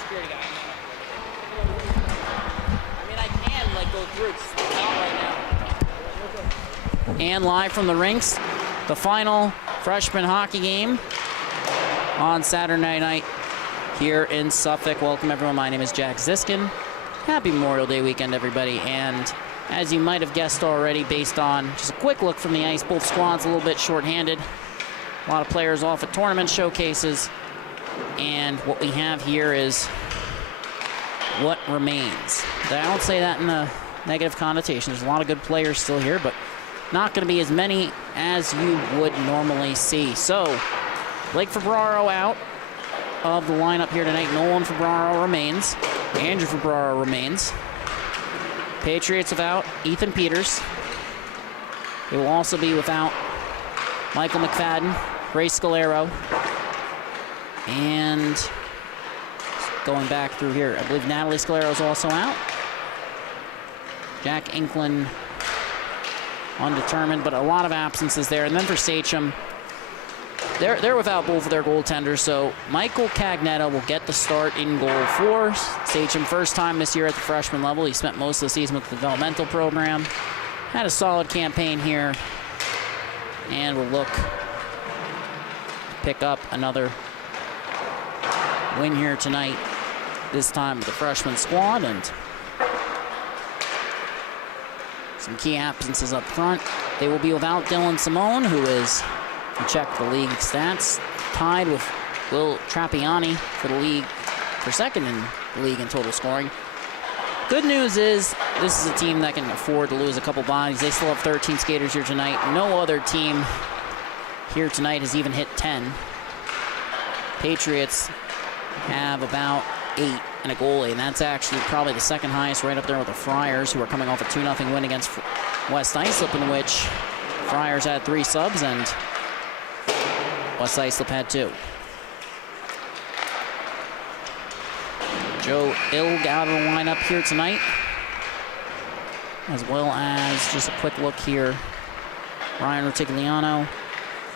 security guy. I mean, I can, like, go through. It's not right now. And live from the rinks, the final freshman hockey game on Saturday night here in Suffolk. Welcome, everyone. My name is Jack Ziskin. Happy Memorial Day weekend, everybody. And as you might have guessed already, based on just a quick look from the ice, both squads a little bit shorthanded. A lot of players off at tournament showcases. And what we have here is what remains. I don't say that in a negative connotation. There's a lot of good players still here, but not going to be as many as you would normally see. So, Blake Febraro out of the lineup here tonight. Nolan Febraro remains. Andrew Febraro remains. Patriots without Ethan Peters. They will also be without Michael McFadden, Ray Scalero, and going back through here, I believe Natalie Scalero is also out. Jack Inklin undetermined, but a lot of absences there. And then for Sachem, they're without both of their goaltenders, so Michael Cagnetta will get the start in goal for Sachem. First time this year at the freshman level. He spent most of the season with the developmental program. Had a solid campaign here, and will look to pick up another win here tonight, this time with the freshman squad. And some key absences up front. They will be without Dylan Simone, who is, if you check the league stats, tied with Will Trappiani for the league, for second in the league in total scoring. Good news is this is a team that can afford to lose a couple bodies. They still have 13 skaters here tonight. No other team here tonight has even hit 10. Patriots have about 8 and a goalie, and that's actually probably the second highest, right up there with the Friars, who are coming off a 2-0 win against West Islip, in which Friars had 3 subs and West Islip had 2. Joe Ilg out of the lineup here tonight, as well as just a quick look here. Ryan Rotigliano,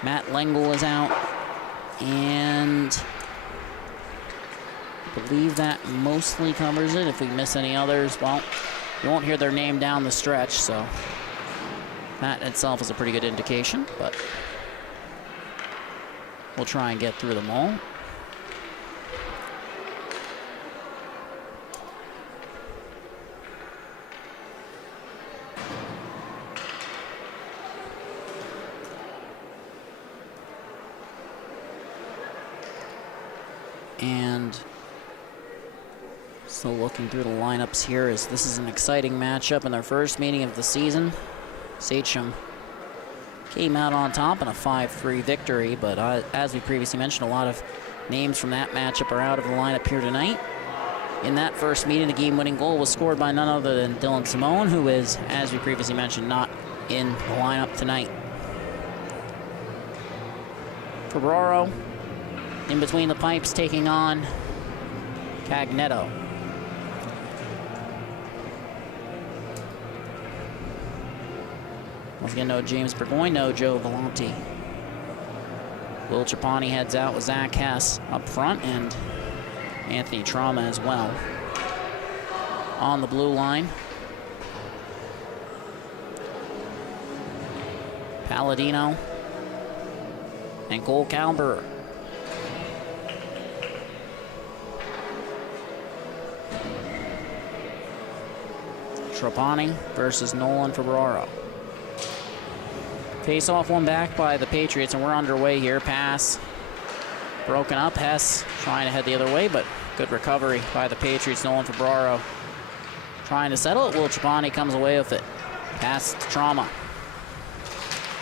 Matt Lengel is out, and I believe that mostly covers it. If we miss any others, well, you won't hear their name down the stretch, so that itself is a pretty good indication, but we'll try and get through them all. And still looking through the lineups here, as this is an exciting matchup in their first meeting of the season. Sachem came out on top in a 5-3 victory, but as we previously mentioned, a lot of names from that matchup are out of the lineup here tonight. In that first meeting, the game-winning goal was scored by none other than Dylan Simone, who is, as we previously mentioned, not in the lineup tonight. Febraro in between the pipes, taking on Cagnetto. Once again, no James Burgoyne, no Joe Volonte. Will Trapani heads out with Zach Hess up front, and Anthony Trauma as well on the blue line. Palladino and Cole Calber. Trapani versus Nolan Febraro. Face-off one back by the Patriots, and we're underway here. Pass broken up. Hess trying to head the other way, but good recovery by the Patriots. Nolan Febraro trying to settle it. Will Trapani comes away with it. Pass to Trauma.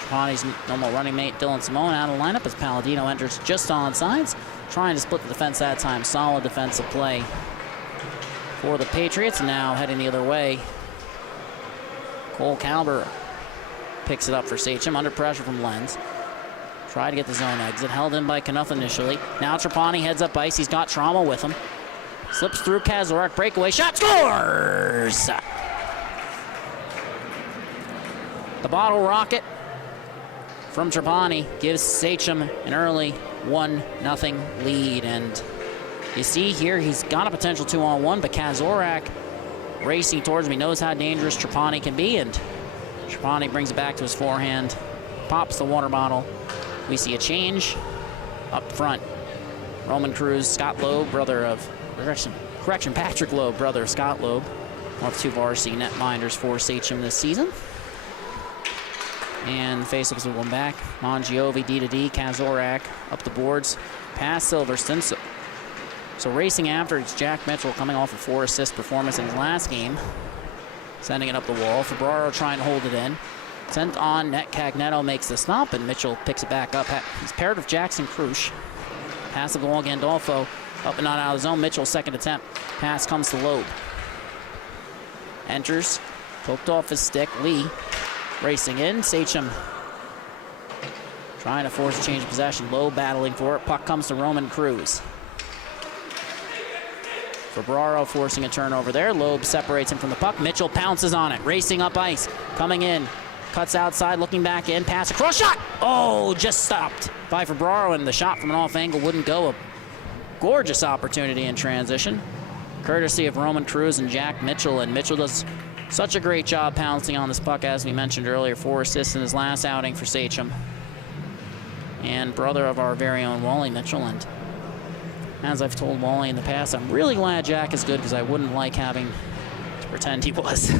Trapani's normal running mate Dylan Simone out of the lineup as Palladino enters just on sides, trying to split the defense that time. Solid defensive play for the Patriots. Now heading the other way, Cole Calber picks it up for Sachem, under pressure from Lenz. Tried to get the zone exit, held in by Knuth initially. Now Trapani heads up ice, he's got Trauma with him. Slips through Kazorek, breakaway shot, scores! The bottle rocket from Trapani gives Sachem an early 1-0 lead, and You see here, he's got a potential 2-on-1, but Kazorak racing towards him. He knows how dangerous Trapani can be, and Trapani brings it back to his forehand, pops the water bottle. We see a change up front. Roman Cruz, Scott Loeb, brother of, Patrick Loeb, brother of Scott Loeb. One of 2 varsity netminders for Sachem this season. And face-ups will go back. Mongiovi, D-to-D, Kazorak up the boards. Past Silverstone. So racing after, it's Jack Mitchell coming off a 4-assist performance in his last game. Sending it up the wall. Febraro trying to hold it in. Sent on net. Cagnetto makes the stop, and Mitchell picks it back up. He's paired with Jackson Crush. Pass of the wall, Gandolfo up and not out of the zone. Mitchell's second attempt. Pass comes to Loeb. Enters. Poked off his stick. Lee racing in. Sachem trying to force a change of possession. Loeb battling for it. Puck comes to Roman Cruz. Febraro forcing a turnover there. Loeb separates him from the puck. Mitchell pounces on it. Racing up ice. Coming in. Cuts outside. Looking back in. Pass across. Shot! Oh, just stopped by Febraro, and the shot from an off angle wouldn't go. A gorgeous opportunity in transition. Courtesy of Roman Cruz and Jack Mitchell. And Mitchell does such a great job pouncing on this puck, as we mentioned earlier. 4 assists in his last outing for Sachem. And brother of our very own Wally Mitchell. And as I've told Wally in the past, I'm really glad Jack is good, because I wouldn't like having to pretend he was.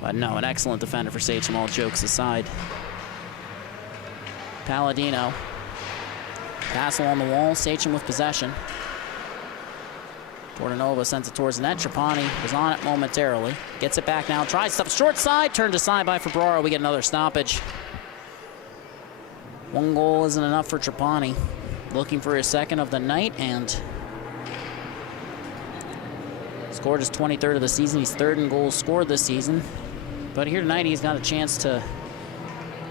But no, an excellent defender for Sachem, all jokes aside. Palladino. Pass along the wall, Sachem with possession. Portanova sends it towards the net. Trapani was on it momentarily. Gets it back now, tries stuff short side, turned aside by Febraro. We get another stoppage. 1 goal isn't enough for Trapani. Looking for his second of the night, and scored his 23rd of the season. He's 3rd in goals scored this season. But here tonight, he's got a chance to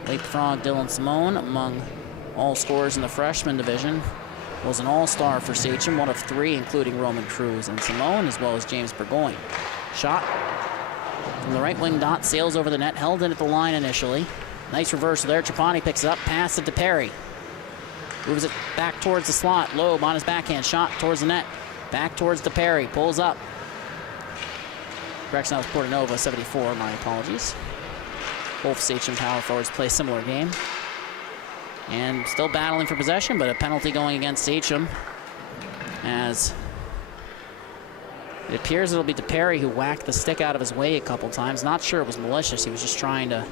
leapfrog Dylan Simone among all scorers in the freshman division. Was an all-star for Sachem, 1 of 3, including Roman Cruz and Simone, as well as James Burgoyne. Shot from the right wing dot, sails over the net, held in at the line initially. Nice reversal there. Trapani picks it up, pass it to Perry. Moves it back towards the slot. Loeb on his backhand, shot towards the net. Back towards the Perry, pulls up. Correction, that was Portanova, 74, my apologies. Both Sachem power forwards play similar game. And still battling for possession, but a penalty going against Sachem, as it appears it'll be DePerry who whacked the stick out of his way a couple times. Not sure it was malicious. He was just trying to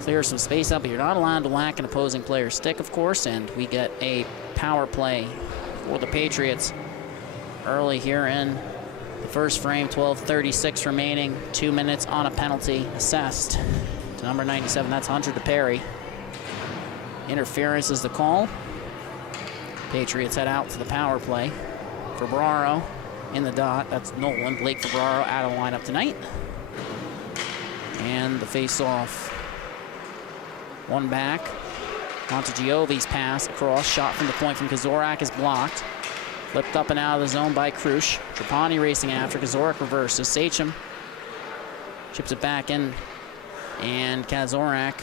clear some space up, but you're not allowed to whack an opposing player's stick, of course, and we get a power play for the Patriots early here in the first frame. 12:36 remaining, 2 minutes on a penalty assessed to number 97. That's Hunter DePerry. Interference is the call. Patriots head out to the power play. Febraro in the dot. That's Nolan. Blake Febraro out of the lineup tonight. And the face-off. One back. Montegiovi's pass across. Shot from the point from Kazorak is blocked. Flipped up and out of the zone by Crush. Trapani racing after. Kazorak reverses. Sachem chips it back in. And Kazorak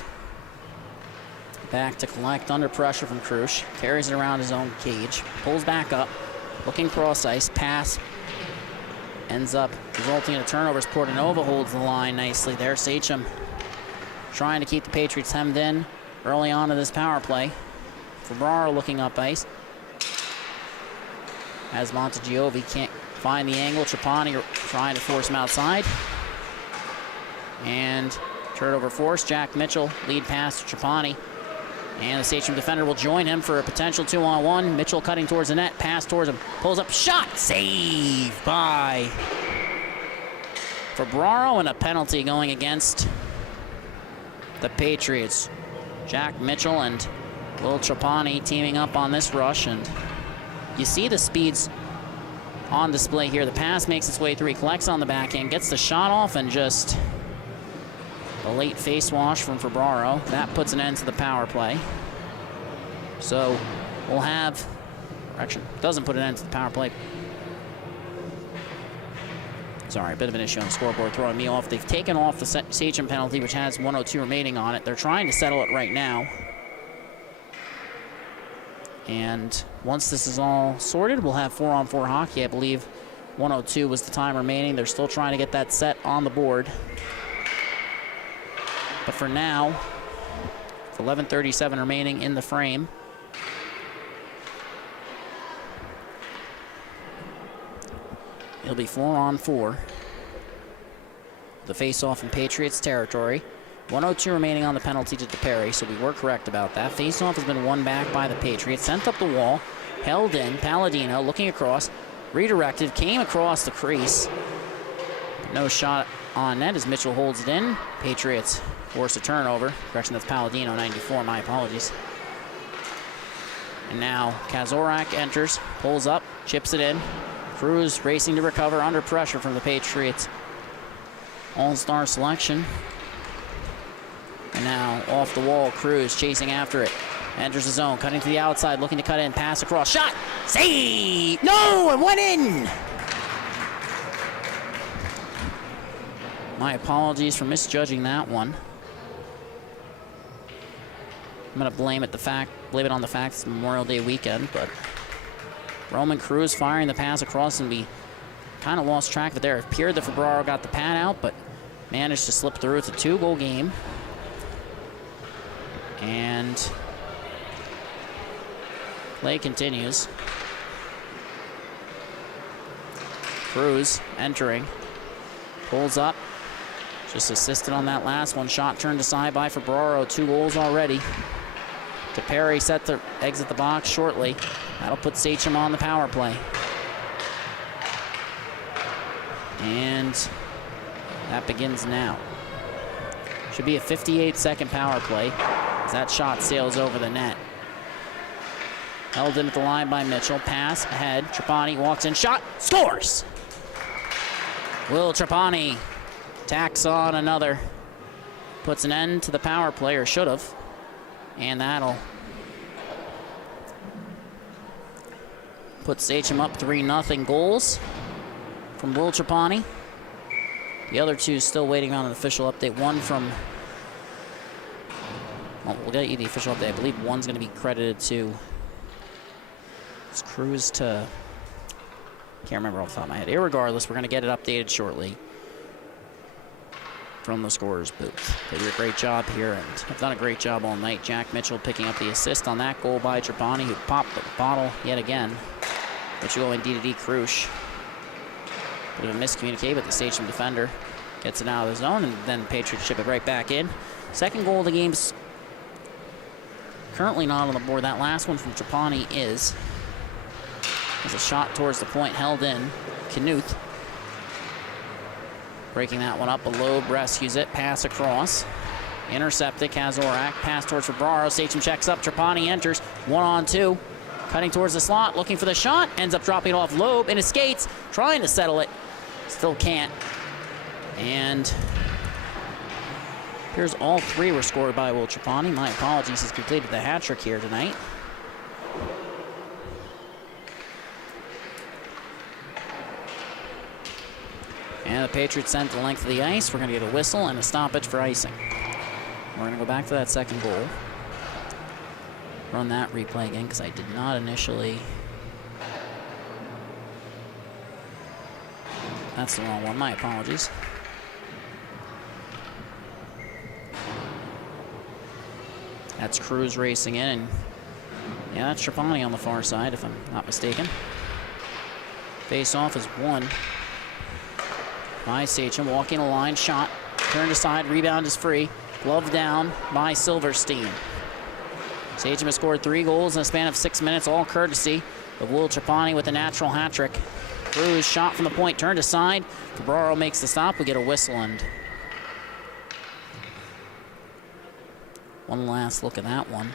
back to collect under pressure from Crush. Carries it around his own cage. Pulls back up. Looking cross ice. Pass. Ends up resulting in a turnover as Portanova holds the line nicely there. Sachem trying to keep the Patriots hemmed in early on in this power play. Febraro looking up ice. As Montegiovi can't find the angle. Trapani trying to force him outside. And turnover force. Jack Mitchell lead pass to Trapani. And the Sachem defender will join him for a potential 2-on-1. Mitchell cutting towards the net. Pass towards him. Pulls up. Shot. Save by Febraro, and a penalty going against the Patriots. Jack Mitchell and Will Trapani teaming up on this rush. And you see the speeds on display here. The pass makes its way through. He collects on the backhand. Gets the shot off, and just a late face wash from Febraro. That puts an end to the power play. So we'll have, correction, doesn't put an end to the power play. Sorry, a bit of an issue on the scoreboard throwing me off. They've taken off the Sachem penalty, which has 1:02 remaining on it. They're trying to settle it right now. And once this is all sorted, we'll have 4-on-4 hockey. I believe 1:02 was the time remaining. They're still trying to get that set on the board. But for now, 11:37 remaining in the frame. It'll be 4-on-4. The face-off in Patriots territory. 1:02 remaining on the penalty to DePerry, so we were correct about that. Face-off has been won back by the Patriots. Sent up the wall, held in. Palladino looking across, redirected, came across the crease. No shot on net as Mitchell holds it in. Patriots force a turnover. Correction, that's Palladino, 94, my apologies. And now Kazorak enters, pulls up, chips it in. Cruz racing to recover under pressure from the Patriots. All-star selection. And now off the wall, Cruz chasing after it. Enters the zone, cutting to the outside, looking to cut in, pass across, shot, save! No, it went in! My apologies for misjudging that one. I'm gonna blame it on the fact it's Memorial Day weekend, but Roman Cruz firing the pass across, and we kind of lost track of it there. It appeared that Febraro got the pad out, but managed to slip through. It's a 2-goal game. And play continues. Cruz entering, pulls up, just assisted on that last one. Shot turned aside by Febraro. 2 goals already. DePerry set to exit the box shortly. That'll put Sachem on the power play. And that begins now. Should be a 58-second power play as that shot sails over the net. Held in at the line by Mitchell. Pass ahead. Trapani walks in. Shot. Scores! Will Trapani tacks on another. Puts an end to the power play, or should have. And that'll put Sachem up 3-0 goals from Will Trapani. The other two still waiting on an official update. One from, well, we'll get you the official update. I believe one's going to be credited to Cruz to, can't remember off the top of my head. Irregardless, we're going to get it updated shortly from the scorer's booth. They do a great job here and have done a great job all night. Jack Mitchell picking up the assist on that goal by Trapani, who popped the bottle yet again. Which will go in D Cruz. Bit of a miscommunicate, but the Sachem defender gets it out of the zone, and then the Patriots ship it right back in. Second goal of the game's currently not on the board. That last one from Trapani is a shot towards the point, held in. Knuth breaking that one up. A Loeb rescues it. Pass across. Intercepted. Kazorak. Pass towards Febraro. Sachem checks up. Trapani enters. 1-on-2. Cutting towards the slot. Looking for the shot. Ends up dropping it off Loeb in his skates. Trying to settle it. Still can't. And here's all 3 were scored by Will Trapani. My apologies. He's completed the hat trick here tonight. And the Patriots sent the length of the ice. We're going to get a whistle and a stoppage for icing. We're going to go back to that second goal. Run that replay again because I did not initially. That's the wrong one. My apologies. That's Cruz racing in, and yeah, that's Trapani on the far side, if I'm not mistaken. Face-off is won by Sachem, walking a line, shot, turned aside, rebound is free, glove down by Silverstein. Sachem has scored 3 goals in a span of 6 minutes, all courtesy of Will Trapani with a natural hat trick. Cruz shot from the point, turned aside. Febraro makes the stop. We get a whistle, and one last look at that one.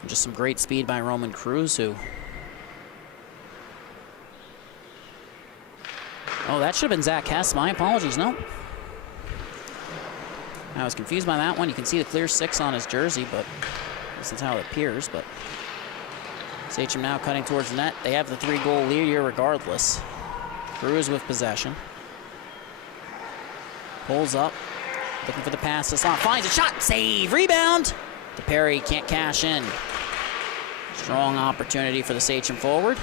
And just some great speed by Roman Cruz, who, oh, that should have been Zach Hess. My apologies. No. I was confused by that one. You can see the clear 6 on his jersey, but this is how it appears. But Sachem now cutting towards the net. They have the 3-goal lead here regardless. Cruz with possession. Pulls up. Looking for the pass to slot. Finds a shot. Save. Rebound. Perry can't cash in. Strong opportunity for the Sachem forward.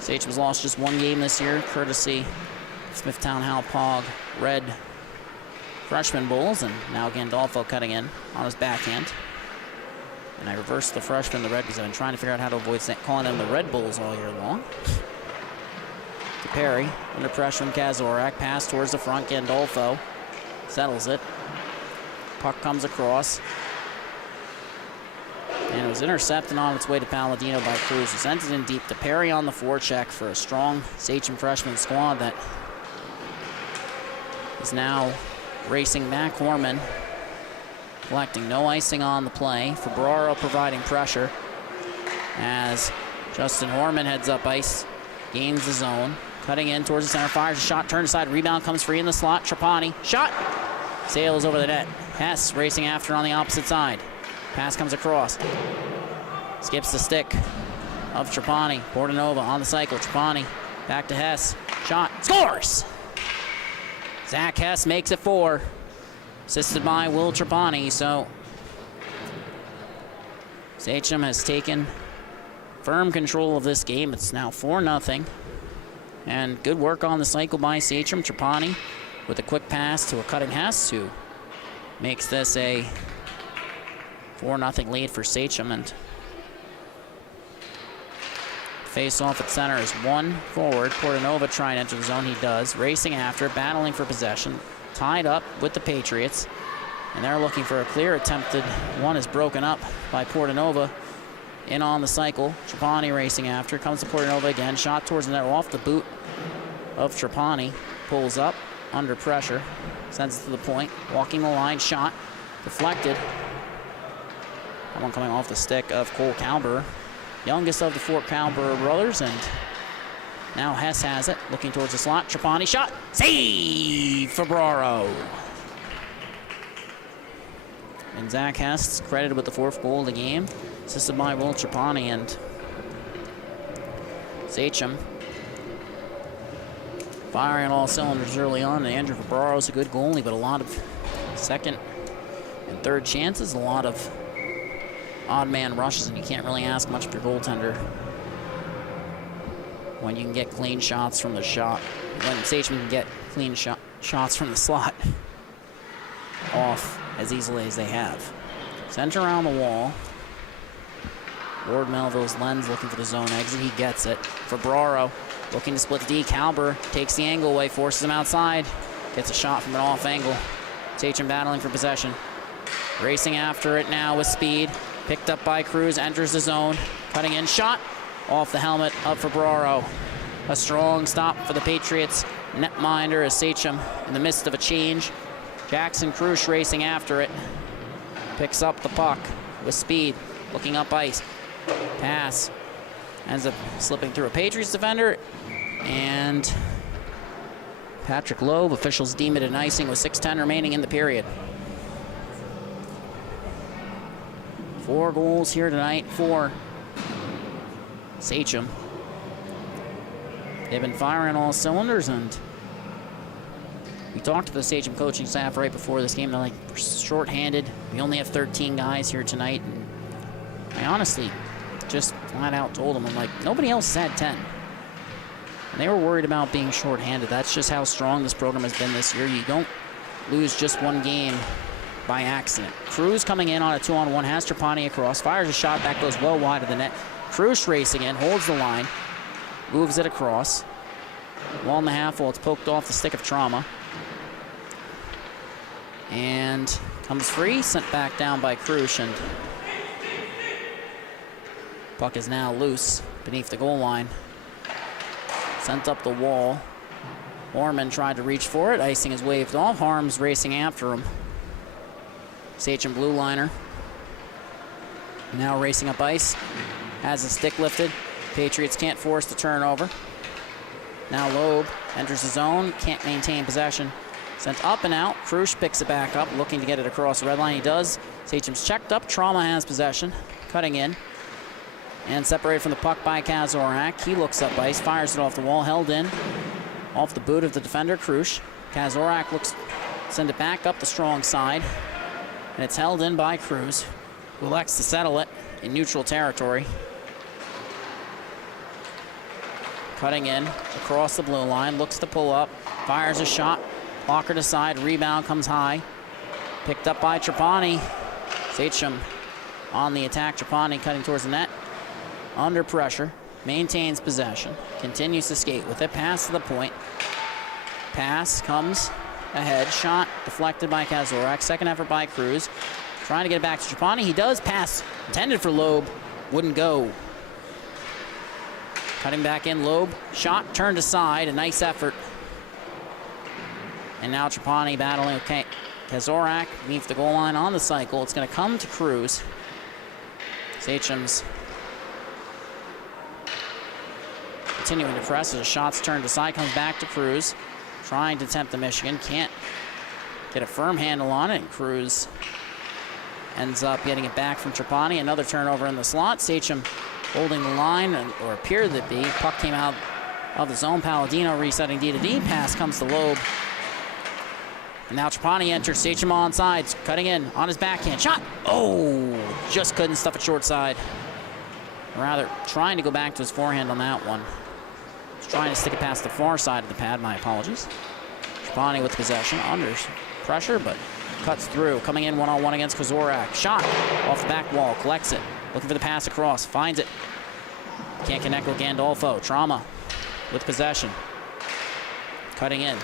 Sachem's lost just one game this year, courtesy Smithtown Hauppauge Red freshman Bulls, and now Gandolfo cutting in on his backhand. And I reversed the freshman, the Red, because I've been trying to figure out how to avoid calling them the Red Bulls all year long. To Perry, under pressure from Kazorak, pass towards the front, Gandolfo settles it. Puck comes across. And it was intercepted on its way to Palladino by Cruz, who sent it in deep to Perry on the forecheck for a strong Sachem freshman squad that is now racing back. Horman collecting, no icing on the play. Febraro providing pressure as Justin Horman heads up ice, gains the zone, cutting in towards the center, fires a shot, turns aside, rebound comes free in the slot. Trapani, shot, sails over the net. Hess racing after on the opposite side. Pass comes across, skips the stick of Trapani. Portanova on the cycle. Trapani back to Hess, shot, scores! Zach Hess makes it 4, assisted by Will Trapani. So Sachem has taken firm control of this game. It's now 4-0. And good work on the cycle by Sachem. Trapani with a quick pass to a cutting Hess, who makes this a 4-0 lead for Sachem. And face off at center is one forward. Portanova trying to enter the zone. He does. Racing after, battling for possession. Tied up with the Patriots. And they're looking for a clear. Attempted one is broken up by Portanova. In on the cycle. Trapani racing after. Comes to Portanova again. Shot towards the net off the boot of Trapani. Pulls up under pressure. Sends it to the point. Walking the line. Shot. Deflected. That one coming off the stick of Cole Calber, youngest of the 4 Calber brothers, and now Hess has it, looking towards the slot. Trapani shot, save for Febraro. And Zach Hess credited with the 4th goal of the game, assisted by Will Trapani. And Sachem firing on all cylinders early on. And Andrew Febraro's a good goalie, but a lot of second and third chances, a lot of odd man rushes, and you can't really ask much of your goaltender when you can get clean shots from the shot. When Sachem can get clean shots from the slot off as easily as they have. Center around the wall. Ward Melville's lens looking for the zone exit. He gets it. Febraro looking to split the D. Calber takes the angle away, forces him outside. Gets a shot from an off angle. Sachem battling for possession. Racing after it now with speed. Picked up by Cruz, enters the zone, cutting in, shot off the helmet of Febraro. A strong stop for the Patriots netminder as Sachem in the midst of a change. Jackson Cruz racing after it. Picks up the puck with speed, looking up ice. Pass ends up slipping through a Patriots defender, and Patrick Loeb, officials deem it an icing with 6:10 remaining in the period. 4 goals here tonight for Sachem. They've been firing all cylinders, and we talked to the Sachem coaching staff right before this game. They're like, we're short-handed. We only have 13 guys here tonight. And I honestly just flat out told them, I'm like, nobody else has had 10. And they were worried about being short-handed. That's just how strong this program has been this year. You don't lose just one game by accident. Cruz coming in on a 2-on-1, has Trapani across, fires a shot, that goes well wide of the net. Cruz racing in, holds the line, moves it across. Wall in the half wall, it's poked off the stick of Trauma. And comes free, sent back down by Cruz, and puck is now loose beneath the goal line. Sent up the wall. Orman tried to reach for it, icing is waved off. Harms racing after him. Sachem blue liner. Now racing up ice. Has the stick lifted. Patriots can't force the turnover. Now Loeb enters the zone. Can't maintain possession. Sent up and out. Cruz picks it back up, looking to get it across the red line. He does. Sachem's checked up. Trauma has possession. Cutting in. And separated from the puck by Kazorak. He looks up ice. Fires it off the wall. Held in. Off the boot of the defender, Cruz. Kazorak looks, send it back up the strong side. And it's held in by Cruz, who elects to settle it in neutral territory. Cutting in across the blue line, looks to pull up, fires a shot, blocker to side, rebound comes high. Picked up by Trapani. Sachem on the attack. Trapani cutting towards the net. Under pressure, maintains possession, continues to skate with it, pass to the point. Pass comes ahead, shot deflected by Kazorak. Second effort by Cruz. Trying to get it back to Trapani. He does pass, intended for Loeb, wouldn't go. Cutting back in, Loeb, shot turned aside, a nice effort. And now Trapani battling with Kazorak beneath the goal line on the cycle. It's going to come to Cruz. Sachem's continuing to press as the shot's turned aside, comes back to Cruz. Trying to tempt the Michigan, can't get a firm handle on it, and Cruz ends up getting it back from Trapani. Another turnover in the slot. Sachem holding the line, or appeared to be. Puck came out of the zone. Palladino resetting D to D. Pass comes to Loeb. And now Trapani enters. Sachem on sides, cutting in on his backhand. Shot! Oh! Just couldn't stuff it short side. Rather, trying to go back to his forehand on that one. He's trying to stick it past the far side of the pad. My apologies. Trapani with possession, under pressure, but cuts through. Coming in one-on-one against Kazorak. Shot off the back wall, collects it. Looking for the pass across, finds it. Can't connect with Gandolfo. Trauma with possession. Cutting in.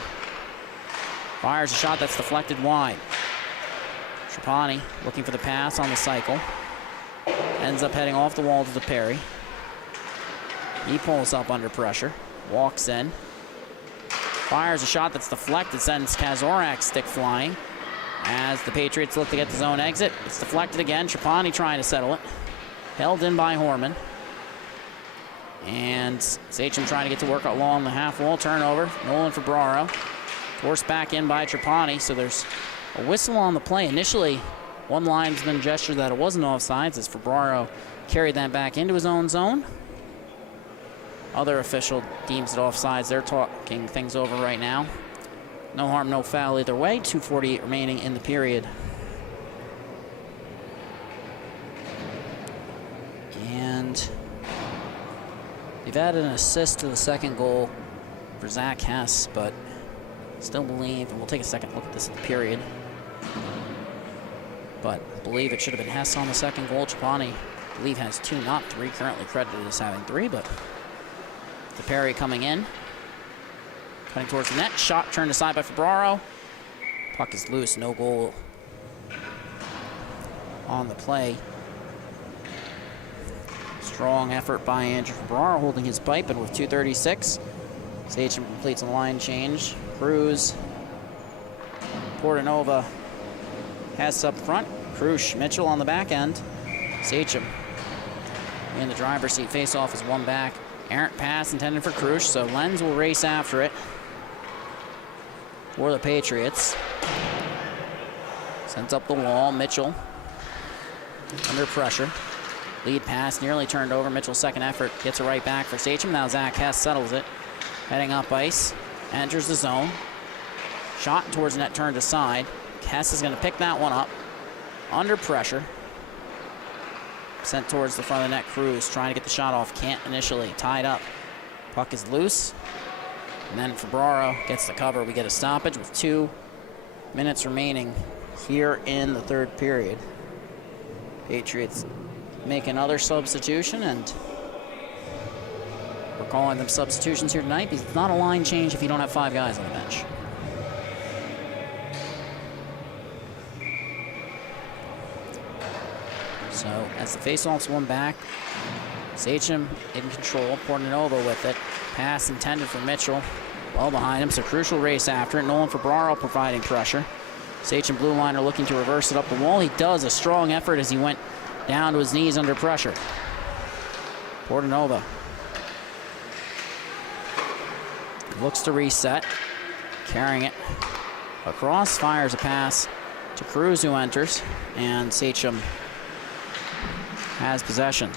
Fires a shot that's deflected wide. Trapani looking for the pass on the cycle. Ends up heading off the wall to the parry. He pulls up under pressure. Walks in. Fires a shot that's deflected. Sends Kazorak's stick flying. As the Patriots look to get the zone exit. It's deflected again. Trapani trying to settle it. Held in by Horman. And Sachem trying to get to work along the half wall. Turnover. Nolan Fabraro. Forced back in by Trapani. So there's a whistle on the play. Initially, one linesman gestured that it wasn't offsides as Fabraro carried that back into his own zone. Other official deems it offsides. They're talking things over right now. No harm, no foul either way. 2:48 remaining in the period. And they've added an assist to the second goal for Zach Hess, but still believe, and we'll take a second look at this in the period, but believe it should have been Hess on the second goal. Trapani, I believe, has 2, not 3, currently credited as having 3, but the parry coming in. Cutting towards the net, shot turned aside by Fabraro. Puck is loose, no goal on the play. Strong effort by Andrew Fabraro, holding his pipe, and with 2:36, Sachem completes a line change. Cruz, Portanova, Hess up front. Cruz, Mitchell on the back end. Sachem in the driver's seat. Face-off is one back. Errant pass intended for Cruz, so Lenz will race after it for the Patriots. Sends up the wall. Mitchell under pressure. Lead pass nearly turned over. Mitchell's second effort gets it right back for Sachem. Now Zach Hess settles it. Heading up ice. Enters the zone. Shot towards net turned aside. Hess is going to pick that one up. Under pressure. Sent towards the front of the net. Cruz trying to get the shot off. Can't initially. Tied up. Puck is loose. And then Fabraro gets the cover. We get a stoppage with 2 minutes remaining here in the third period. Patriots make another substitution, and we're calling them substitutions here tonight because it's not a line change if you don't have 5 guys on the bench. So as the faceoff's one back, Sachem in control, Portanova with it. Pass intended for Mitchell, well behind him, so crucial race after it. Nolan Fabraro providing pressure. Sachem blue liner looking to reverse it up the wall. He does, a strong effort as he went down to his knees under pressure. Portanova looks to reset, carrying it across, fires a pass to Cruz, who enters, and Sachem has possession.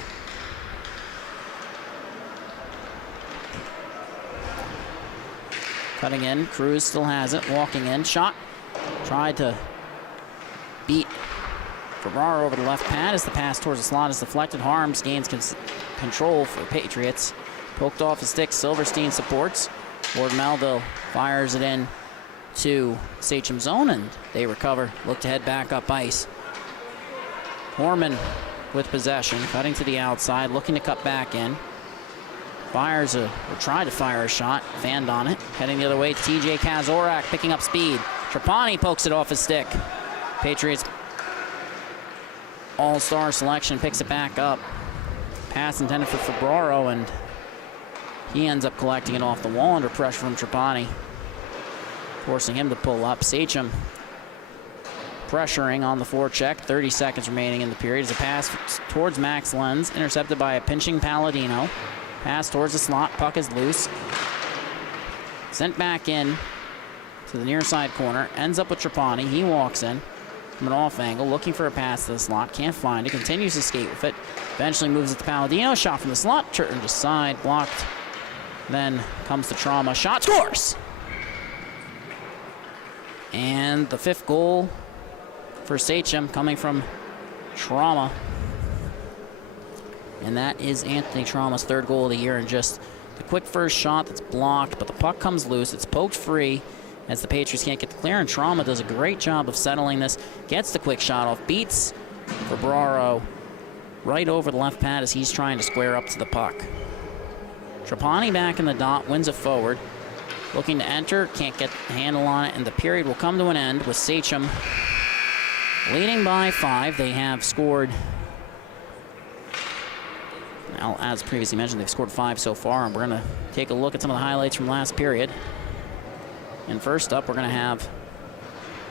Cutting in, Cruz still has it, walking in, shot. Tried to beat Ferraro over the left pad as the pass towards the slot is deflected. Harms gains control for Patriots. Poked off his stick, Silverstein supports. Ward Melville fires it in to Sachem zone, and they recover. Look to head back up ice. Horman with possession, cutting to the outside, looking to cut back in. Fires or tried to fire a shot, fanned on it. Heading the other way, TJ Kazorak picking up speed. Trapani pokes it off his stick. Patriots all-star selection picks it back up. Pass intended for Ferraro, and he ends up collecting it off the wall under pressure from Trapani, forcing him to pull up. Sachem pressuring on the forecheck. 30 seconds remaining in the period as a pass towards Max Lenz, intercepted by a pinching Palladino. Pass towards the slot, puck is loose. Sent back in to the near side corner, ends up with Trapani. He walks in from an off angle, looking for a pass to the slot, can't find it, continues to skate with it. Eventually moves it to Palladino, shot from the slot, turned aside, blocked. Then comes the Trauma, shot, scores! And the 5th goal for Sachem coming from Trauma. And that is Anthony Trauma's 3rd goal of the year, and just the quick first shot that's blocked, but the puck comes loose. It's poked free as the Patriots can't get the clear, and Trauma does a great job of settling this. Gets the quick shot off, beats Ferraro right over the left pad as he's trying to square up to the puck. Trapani back in the dot, wins it forward. Looking to enter, can't get a handle on it, and the period will come to an end with Sachem leading by 5. They have scored, well, as previously mentioned, they've scored 5 so far, and we're going to take a look at some of the highlights from last period. And first up, we're going to have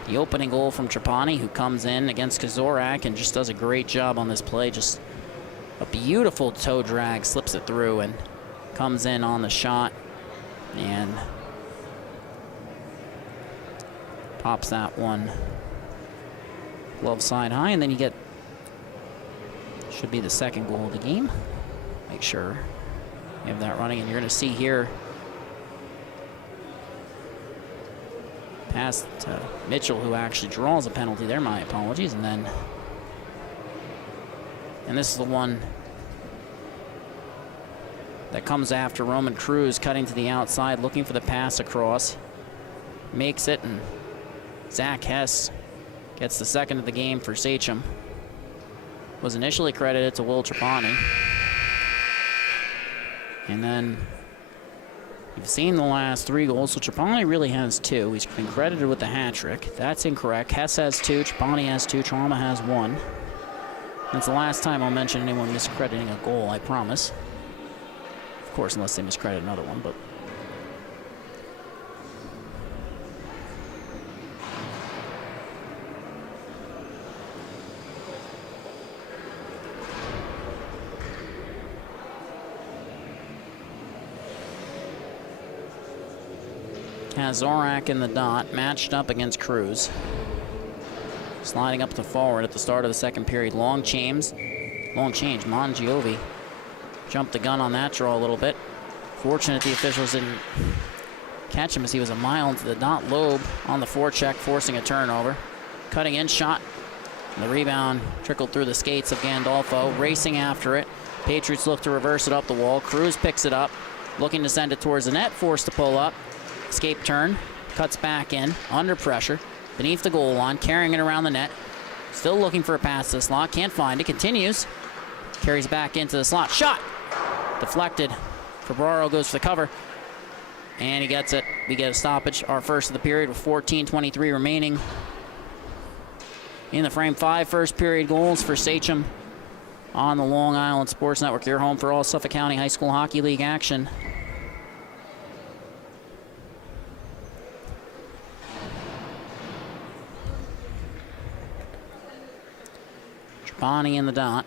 the opening goal from Trapani, who comes in against Kazorak and just does a great job on this play. Just a beautiful toe drag, slips it through, and comes in on the shot and pops that one glove side high. And then you get, should be the 2nd goal of the game. Make sure you have that running, and you're going to see here pass to Mitchell, who actually draws a penalty there. My apologies. And then, and this is the one that comes after Roman Cruz, cutting to the outside, looking for the pass across. Makes it, and Zach Hess gets the 2nd of the game for Sachem. Was initially credited to Will Trapani. And then you've seen the last 3 goals, so Trapani really has 2. He's been credited with the hat trick. That's incorrect. Hess has 2, Trapani has 2, Trauma has 1. That's the last time I'll mention anyone miscrediting a goal, I promise. Of course, unless they miscredit another one, but Kazorak in the dot, matched up against Cruz. Sliding up to forward at the start of the 2nd period. Long change. Mongiovi jumped the gun on that draw a little bit. Fortunate the officials didn't catch him as he was a mile into the dot. Loeb on the forecheck, forcing a turnover. Cutting in shot. And the rebound trickled through the skates of Gandolfo. Racing after it. Patriots look to reverse it up the wall. Cruz picks it up, looking to send it towards the net. Forced to pull up. Escape turn. Cuts back in. Under pressure. Beneath the goal line. Carrying it around the net. Still looking for a pass to the slot. Can't find it. Continues. Carries back into the slot. Shot! Deflected. Ferraro goes for the cover. And he gets it. We get a stoppage. Our first of the period with 14:23 remaining in the frame. 5 first period goals for Sachem on the Long Island Sports Network. Your home for all Suffolk County High School Hockey League action. Trapani in the dot.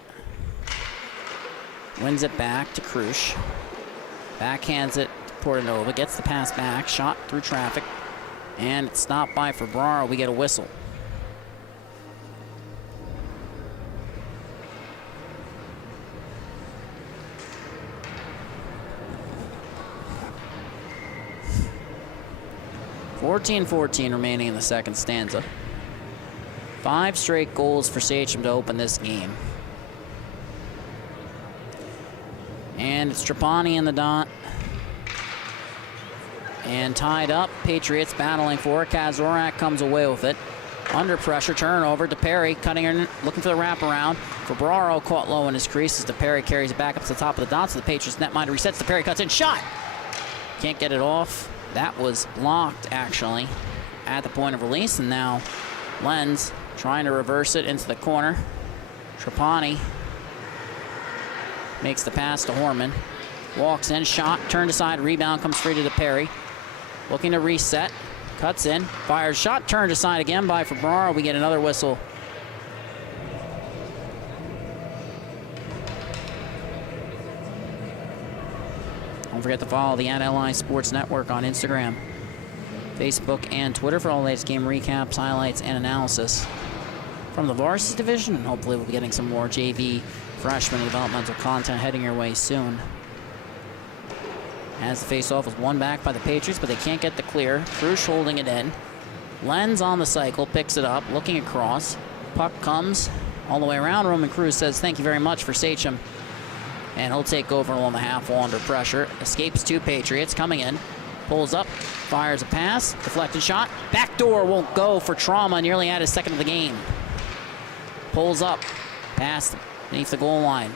Wins it back to Krush. Backhands it to Portanova. Gets the pass back. Shot through traffic. And it's stopped by Ferraro. We get a whistle. .14 remaining in the 2nd stanza. 5 straight goals for Sachem to open this game. And it's Trapani in the dot. And tied up, Patriots battling for it. Kazorak comes away with it. Under pressure, turnover to Perry, cutting in, looking for the wraparound. Ferbraro caught low in his crease as Perry carries it back up to the top of the dot, so the Patriots netminder resets. Perry cuts in, shot! Can't get it off. That was blocked, actually, at the point of release, and now Lenz trying to reverse it into the corner. Trapani makes the pass to Horman. Walks in, shot, turned aside, rebound comes free to Perry. Looking to reset, cuts in, fires shot, turned aside again by Ferbraro. We get another whistle. Don't forget to follow the @LI Sports Network on Instagram, Facebook, and Twitter for all the latest game recaps, highlights, and analysis from the varsity division. And hopefully we'll be getting some more JV, freshman, and developmental content heading your way soon. As the face-off was won back by the Patriots, but they can't get the clear. Cruz holding it in. Lenz on the cycle, picks it up, looking across. Puck comes all the way around. Roman Cruz says, thank you very much for Sachem. And he'll take over along the half wall under pressure. Escapes 2 Patriots, coming in. Pulls up, fires a pass, deflected shot. Backdoor won't go for Trauma, nearly had his second of the game. Pulls up, pass beneath the goal line.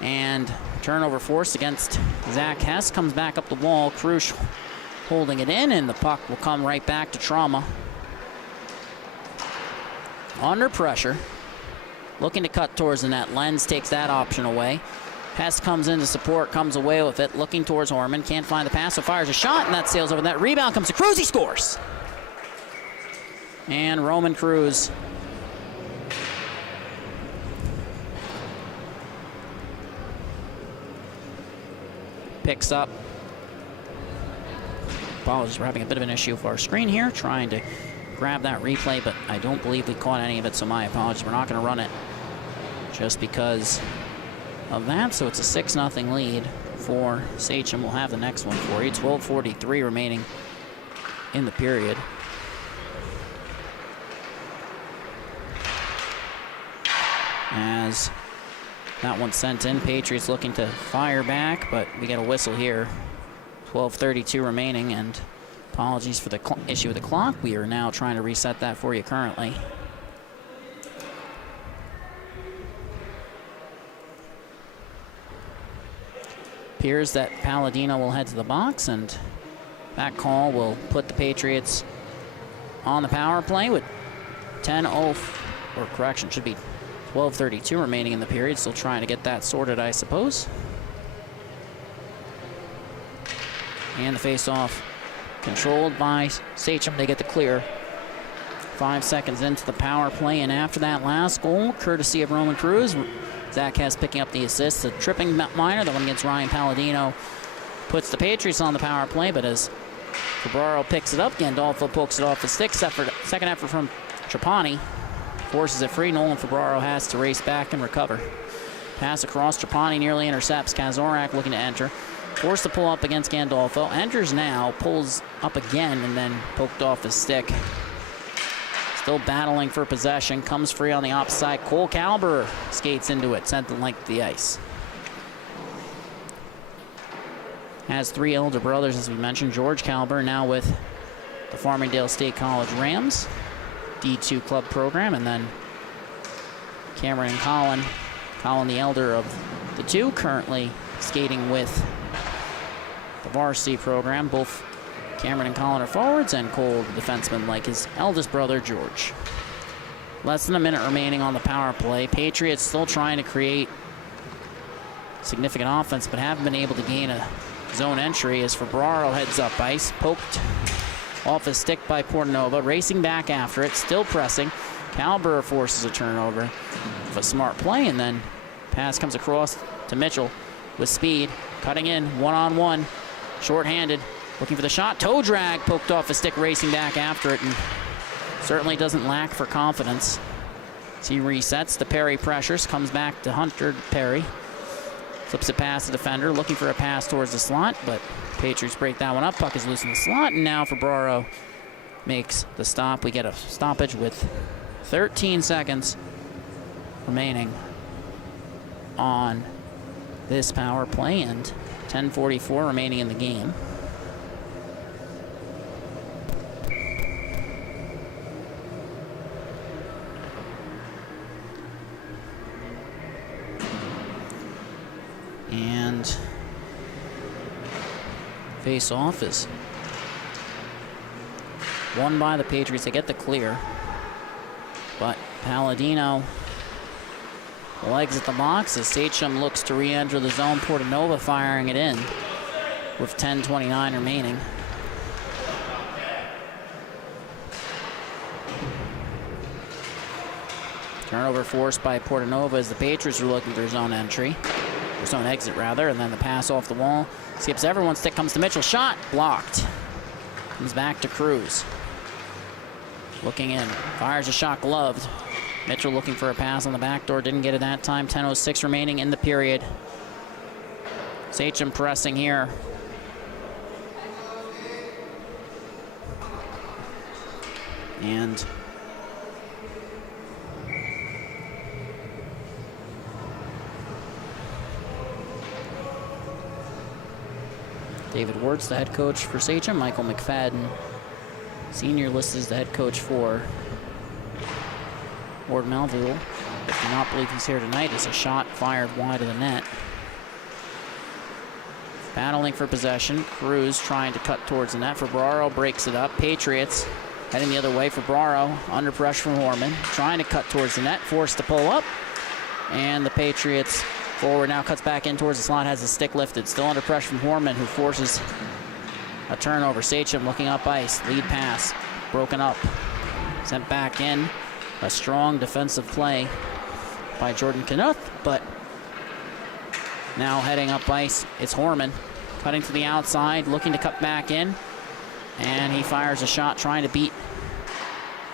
And turnover force against Zach Hess, comes back up the wall. Cruz holding it in, and the puck will come right back to Trauma. Under pressure, looking to cut towards the net. Lenz takes that option away. Hess comes in to support, comes away with it, looking towards Horman. Can't find the pass, so fires a shot, and that sails over the net. Rebound comes to Cruz, he scores! And Roman Cruz picks up. Apologies, we're having a bit of an issue with our screen here, trying to grab that replay, but I don't believe we caught any of it, so my apologies. We're not going to run it just because of that. So it's a 6-0 lead for Sachem. We'll have the next one for you. 12:43 remaining in the period. As that one sent in, Patriots looking to fire back, but we get a whistle here. 12:32 remaining, and apologies for the issue with the clock. We are now trying to reset that for you currently. Appears that Palladino will head to the box, and that call will put the Patriots on the power play with 10:0, or correction, should be 12:32 remaining in the period. Still trying to get that sorted, I suppose. And the face-off controlled by Sachem. They get the clear. 5 seconds into the power play, and after that last goal, courtesy of Roman Cruz, Zach Hess picking up the assist. The tripping minor, the one against Ryan Palladino, puts the Patriots on the power play, but as Ferbraro picks it up, Gandolfo pokes it off the stick. Second effort from Trapani forces it free. Nolan Ferbraro has to race back and recover. Pass across, Trapani nearly intercepts. Kazorak looking to enter. Forced to pull up against Gandolfo. Enters now, pulls up again, and then poked off his stick. Still battling for possession. Comes free on the opposite side. Cole Kalber skates into it, sent the length of the ice. Has 3 elder brothers, as we mentioned. George Kalber now with the Farmingdale State College Rams D2 club program, and then Cameron and Colin. Colin, the elder of the two, currently skating with the varsity program. Both Cameron and Colin are forwards, and Cole, the defenseman, like his eldest brother, George. Less than a minute remaining on the power play. Patriots still trying to create significant offense, but haven't been able to gain a zone entry as Ferbraro heads up ice. Poked off his stick by Portanova, racing back after it, still pressing. Kalber forces a turnover with a smart play, and then pass comes across to Mitchell with speed, cutting in, one-on-one, short-handed, looking for the shot. Toe drag, poked off his stick, racing back after it, and certainly doesn't lack for confidence. As he resets, the Perry pressures, comes back to Hunter Perry. Flips it past the defender, looking for a pass towards the slot, but Patriots break that one up. Puck is loose in the slot, and now Ferbraro makes the stop. We get a stoppage with 13 seconds remaining on this power play and 10:44 remaining in the game. And face-off is won by the Patriots. They get the clear, but Palladino will exit the box as Sachem looks to re-enter the zone. Portanova firing it in with 10:29 remaining. Turnover forced by Portanova as the Patriots are looking for zone entry. Or zone exit, rather, and then the pass off the wall. Skips everyone, stick comes to Mitchell. Shot blocked. Comes back to Cruz. Looking in, fires a shot gloved. Mitchell looking for a pass on the back door, didn't get it that time. 10:06 remaining in the period. Sachem pressing here. And David Wertz, the head coach for Sachem. Michael McFadden, senior, listed as the head coach for Ward Melville. I do not believe he's here tonight. It's a shot fired wide of the net. Battling for possession. Cruz trying to cut towards the net. Ferbraro breaks it up. Patriots heading the other way. Ferbraro under pressure from Horman. Trying to cut towards the net. Forced to pull up. And the Patriots forward now cuts back in towards the slot. Has the stick lifted. Still under pressure from Horman, who forces a turnover. Sachem looking up ice. Lead pass. Broken up. Sent back in. A strong defensive play by Jordan Knuth, but now heading up ice, it's Horman. Cutting to the outside, looking to cut back in, and he fires a shot trying to beat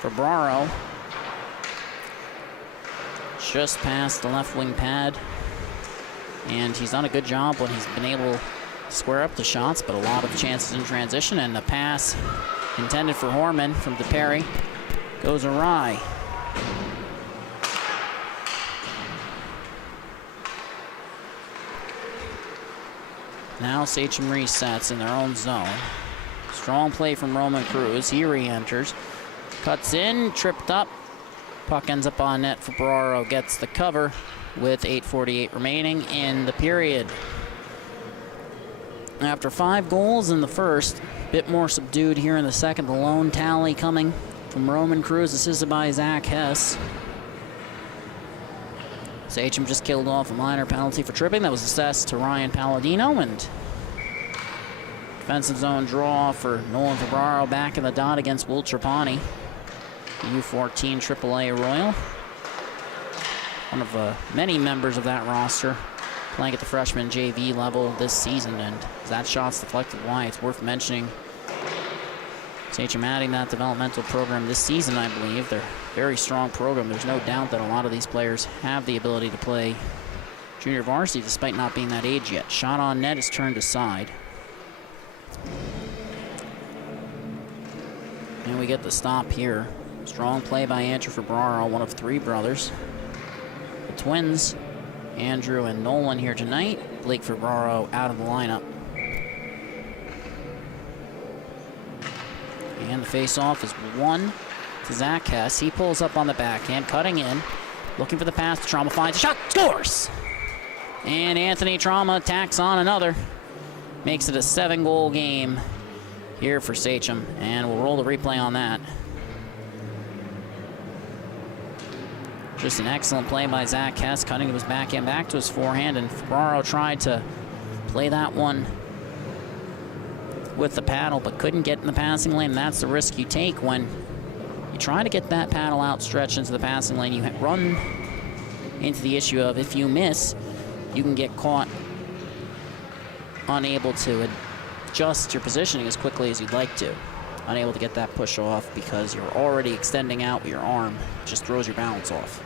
Ferbraro. Just past the left wing pad, and he's done a good job when he's been able to square up the shots, but a lot of chances in transition, and the pass intended for Horman from DePerry goes awry. Now Sachem resets in their own zone. Strong play from Roman Cruz. He re-enters. Cuts in, tripped up. Puck ends up on net. Ferbraro gets the cover with 8:48 remaining in the period. After 5 goals in the first, a bit more subdued here in the second. The lone tally coming from Roman Cruz, assisted by Zach Hess. Sachem just killed off a minor penalty for tripping that was assessed to Ryan Palladino, and defensive zone draw for Nolan Ferbraro back in the dot against Will Trapani, the U14 AAA Royal. One of many members of that roster playing at the freshman JV level this season, and as that shot's deflected wide, it's worth mentioning Sachem adding that developmental program this season, I believe. They're a very strong program. There's no doubt that a lot of these players have the ability to play junior varsity despite not being that age yet. Shot on net is turned aside. And we get the stop here. Strong play by Andrew Ferbraro, one of 3 brothers. The twins, Andrew and Nolan, here tonight. Blake Ferbraro out of the lineup. And the face-off is won to Zach Hess. He pulls up on the backhand, cutting in, looking for the pass. Trauma finds a shot, scores! And Anthony Trauma tacks on another. Makes it a 7-goal game here for Sachem, and we'll roll the replay on that. Just an excellent play by Zach Hess, cutting to his backhand, back to his forehand, and Ferbraro tried to play that one with the paddle, but couldn't get in the passing lane. And that's the risk you take when you try to get that paddle outstretched into the passing lane. You run into the issue of, if you miss, you can get caught unable to adjust your positioning as quickly as you'd like to. Unable to get that push off because you're already extending out with your arm. It just throws your balance off.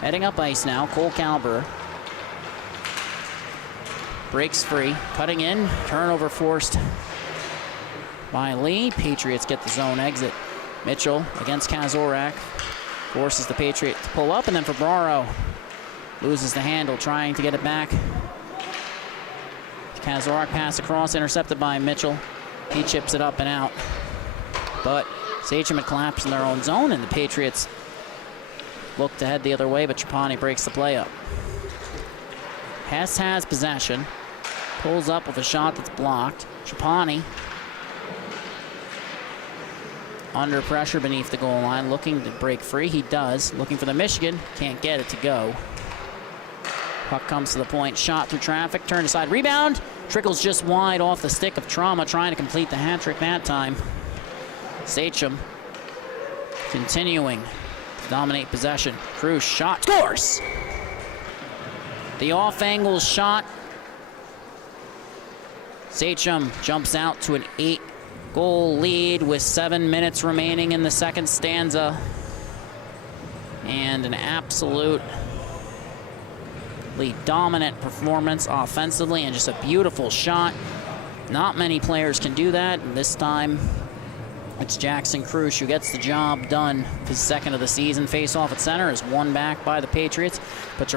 Heading up ice now, Cole Calber breaks free, cutting in, turnover forced by Lee. Patriots get the zone exit. Mitchell against Kazorak. forces the Patriot to pull up, and then Ferraro loses the handle, trying to get it back. Kazorak pass across, intercepted by Mitchell. He chips it up and out. But Sachem had collapsed in their own zone, and the Patriots look to head the other way, but Trapani breaks the play up. Hess has possession, pulls up with a shot that's blocked. Trapani under pressure beneath the goal line, looking to break free. He does, looking for the Michigan, can't get it to go. Puck comes to the point, shot through traffic, turned aside, rebound, trickles just wide off the stick of Trauma, trying to complete the hat trick that time. Sachem continuing to dominate possession. Cruz shot, scores! The off-angle shot. Sachem jumps out to an 8-goal lead with 7 minutes remaining in the second stanza. And an absolutely dominant performance offensively, and just a beautiful shot. Not many players can do that, and this time it's Jackson Cruz who gets the job done. His second of the season. Face-off at center is won back by the Patriots, but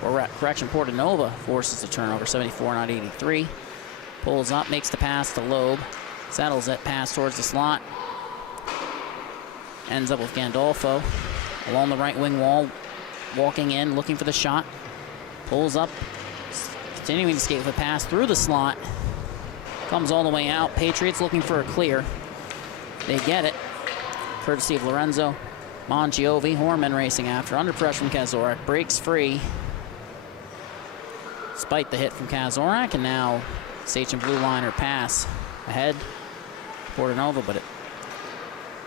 Portanova forces the turnover, 74, not 83. Pulls up, makes the pass to Loeb, settles it, pass towards the slot. Ends up with Gandolfo along the right wing wall, walking in, looking for the shot. Pulls up, continuing to skate with a pass through the slot. Comes all the way out. Patriots looking for a clear. They get it, courtesy of Lorenzo Mongiovi. Horman racing after, under pressure from Kazorak, breaks free despite the hit from Kazorak, and now Sachem blue liner pass ahead, Portanova, but it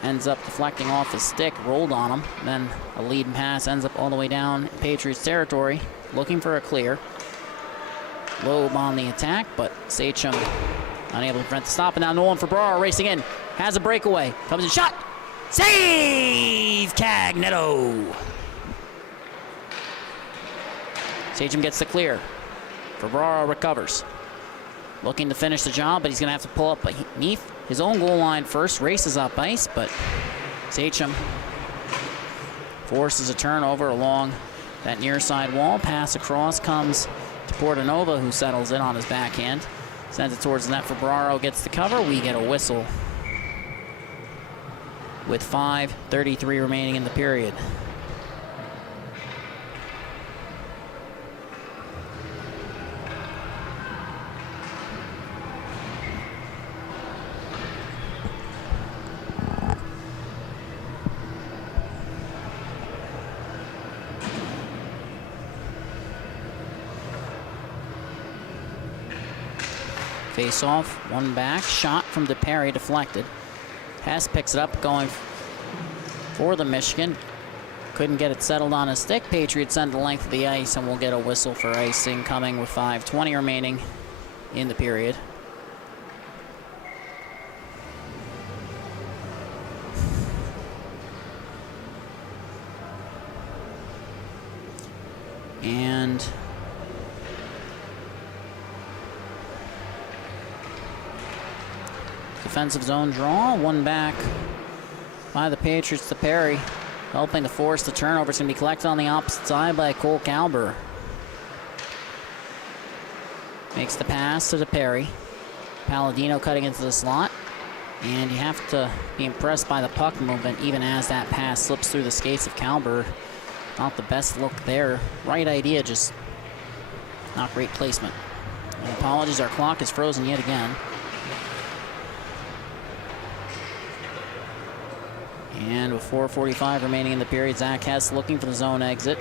ends up deflecting off his stick, rolled on him. Then a lead pass ends up all the way down Patriots territory, looking for a clear. Loeb on the attack, but Sachem unable to prevent the stop, and now Nolan Ferraro racing in, has a breakaway, comes in, shot, save, Cagnetto. Sachem gets the clear. Ferraro recovers. Looking to finish the job, but he's going to have to pull up beneath his own goal line first. Races up ice, but Sachem forces a turnover along that near side wall. Pass across comes to Portanova, who settles in on his backhand. Sends it towards the net. Ferraro gets the cover. We get a whistle with 5:33 remaining in the period. Face off, one back, shot from DePerry, deflected. Hess picks it up, going for the Michigan. Couldn't get it settled on a stick. Patriots send the length of the ice, and we'll get a whistle for icing coming with 5:20 remaining in the period. And defensive zone draw, one back by the Patriots to Perry, helping to force the turnover. It's going to be collected on the opposite side by Cole Calber. Makes the pass to Perry. Palladino cutting into the slot, and you have to be impressed by the puck movement even as that pass slips through the skates of Calber. Not the best look there. Right idea, just not great placement. And apologies, our clock is frozen yet again. And with 4:45 remaining in the period, Zach Hess looking for the zone exit.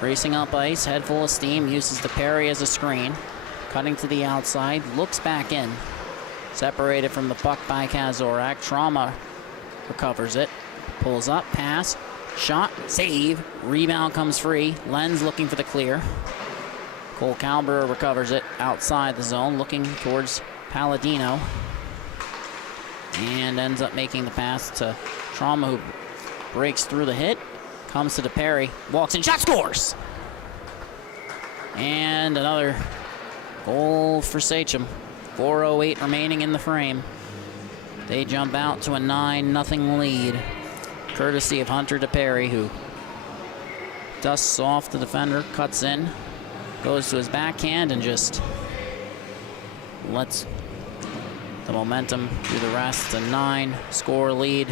Racing up ice, head full of steam, uses the Perry as a screen. Cutting to the outside, looks back in. Separated from the puck by Kazorak. Trauma recovers it. Pulls up, pass, shot, save. Rebound comes free. Lenz looking for the clear. Cole Calber recovers it outside the zone, looking towards Palladino. And ends up making the pass to Trauma, who breaks through the hit. Comes to DePerry, walks in, shot, scores! And another goal for Sachem. 4:08 remaining in the frame. They jump out to a 9-0 lead. courtesy of Hunter DePerry, who dusts off the defender, cuts in, goes to his backhand, and just lets the momentum do the rest. A 9-score lead.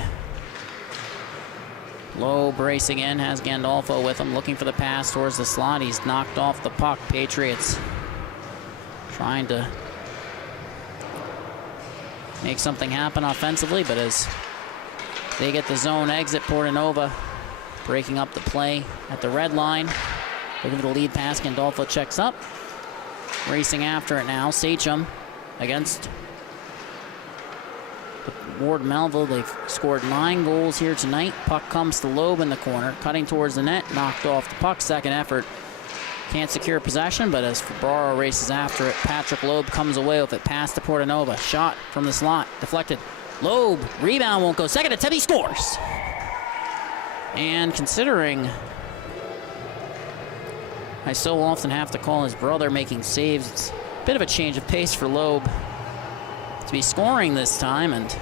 Loeb racing in, has Gandolfo with him, looking for the pass towards the slot. He's knocked off the puck. Patriots trying to make something happen offensively, but as they get the zone exit, Portanova breaking up the play at the red line. Looking for the lead pass. Gandolfo checks up. Racing after it now. Sachem against Ward Melville. They've scored 9 goals here tonight. Puck comes to Loeb in the corner, cutting towards the net, knocked off the puck. Second effort. Can't secure possession, but as Ferraro races after it, Patrick Loeb comes away with it. Pass to Portanova. Shot from the slot. Deflected. Loeb. Rebound won't go. Second attempt. He scores. And considering I so often have to call his brother making saves, it's a bit of a change of pace for Loeb to be scoring this time. And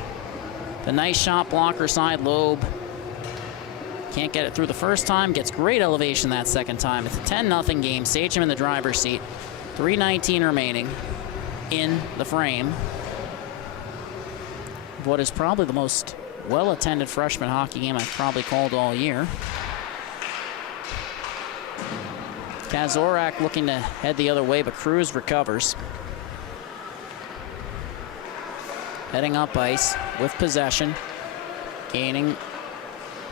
the nice shot blocker side, Loeb can't get it through the first time, gets great elevation that second time. It's a 10-0 game. Sachem in the driver's seat. 3:19 remaining in the frame. What is probably the most well-attended freshman hockey game I've probably called all year. Kazorak looking to head the other way, but Cruz recovers. Heading up ice with possession, gaining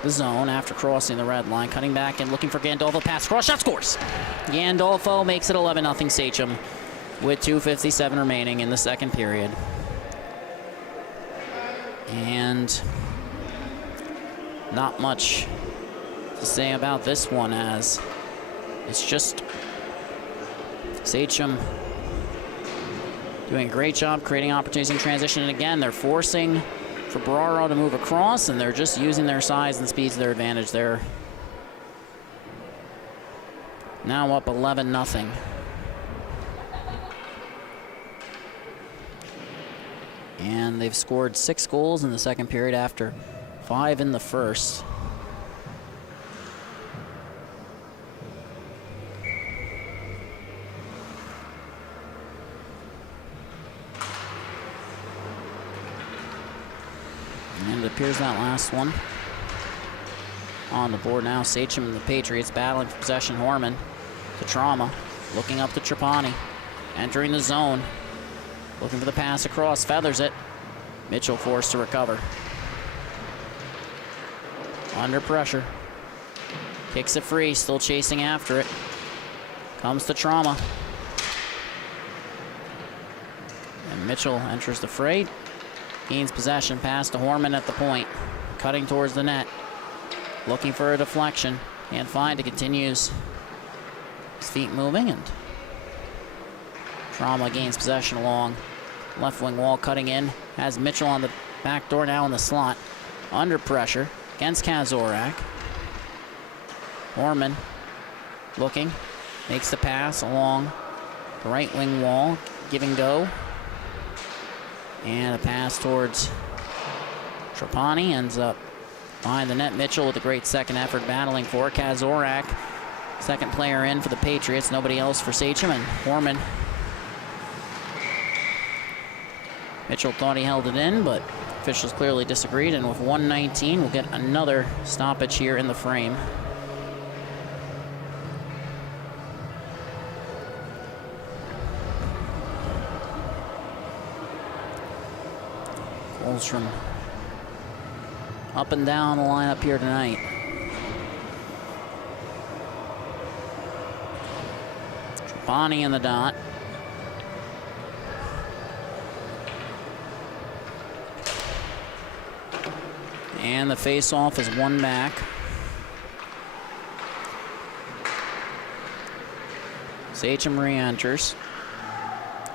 the zone after crossing the red line, cutting back and looking for Gandolfo. Pass cross, shot, scores. Gandolfo makes it 11-0 Sachem with 2:57 remaining in the second period. And not much to say about this one, as it's just Sachem doing a great job creating opportunities in transition. And again, they're forcing Ferraro to move across, and they're just using their size and speed to their advantage there. Now up 11-0. And they've scored 6 goals in the second period after 5 in the first. And it appears that last one on the board now. Sachem and the Patriots battling for possession. Horman to Trauma, looking up to Trapani, entering the zone, looking for the pass across, feathers it. Mitchell forced to recover. Under pressure. Kicks it free, still chasing after it. Comes to Trauma. And Mitchell enters the fray. Gains possession, pass to Horman at the point. Cutting towards the net. Looking for a deflection. Can't find it, continues. His feet moving, and Trauma gains possession along left wing wall, cutting in. Has Mitchell on the back door now in the slot. Under pressure against Kazorak. Horman looking, makes the pass along the right wing wall, give and go. And a pass towards Trapani, ends up behind the net. Mitchell with a great second effort, battling for Kazorak. Second player in for the Patriots, nobody else for Sachem, and Horman. Mitchell thought he held it in, but officials clearly disagreed, and with 1:19, we'll get another stoppage here in the frame. Goals from up and down the lineup here tonight. Trapani in the dot. And the face-off is won back. Sachem re-enters.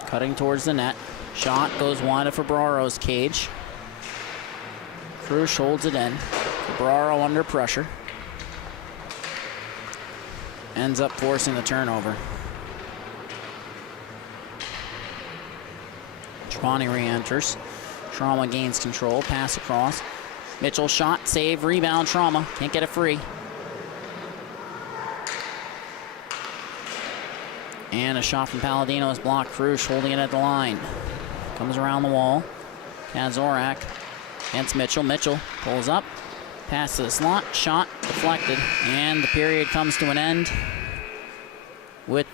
Cutting towards the net. Shot goes wide of Ferraro's cage. Cruz holds it in. Ferraro under pressure. Ends up forcing the turnover. Trapani re-enters. Trauma gains control. Pass across. Mitchell shot, save, rebound, Trauma. Can't get it free. And a shot from Palladino is blocked. Krush holding it at the line. Comes around the wall. Kazorak against Mitchell. Mitchell pulls up. Pass to the slot. Shot deflected. And the period comes to an end with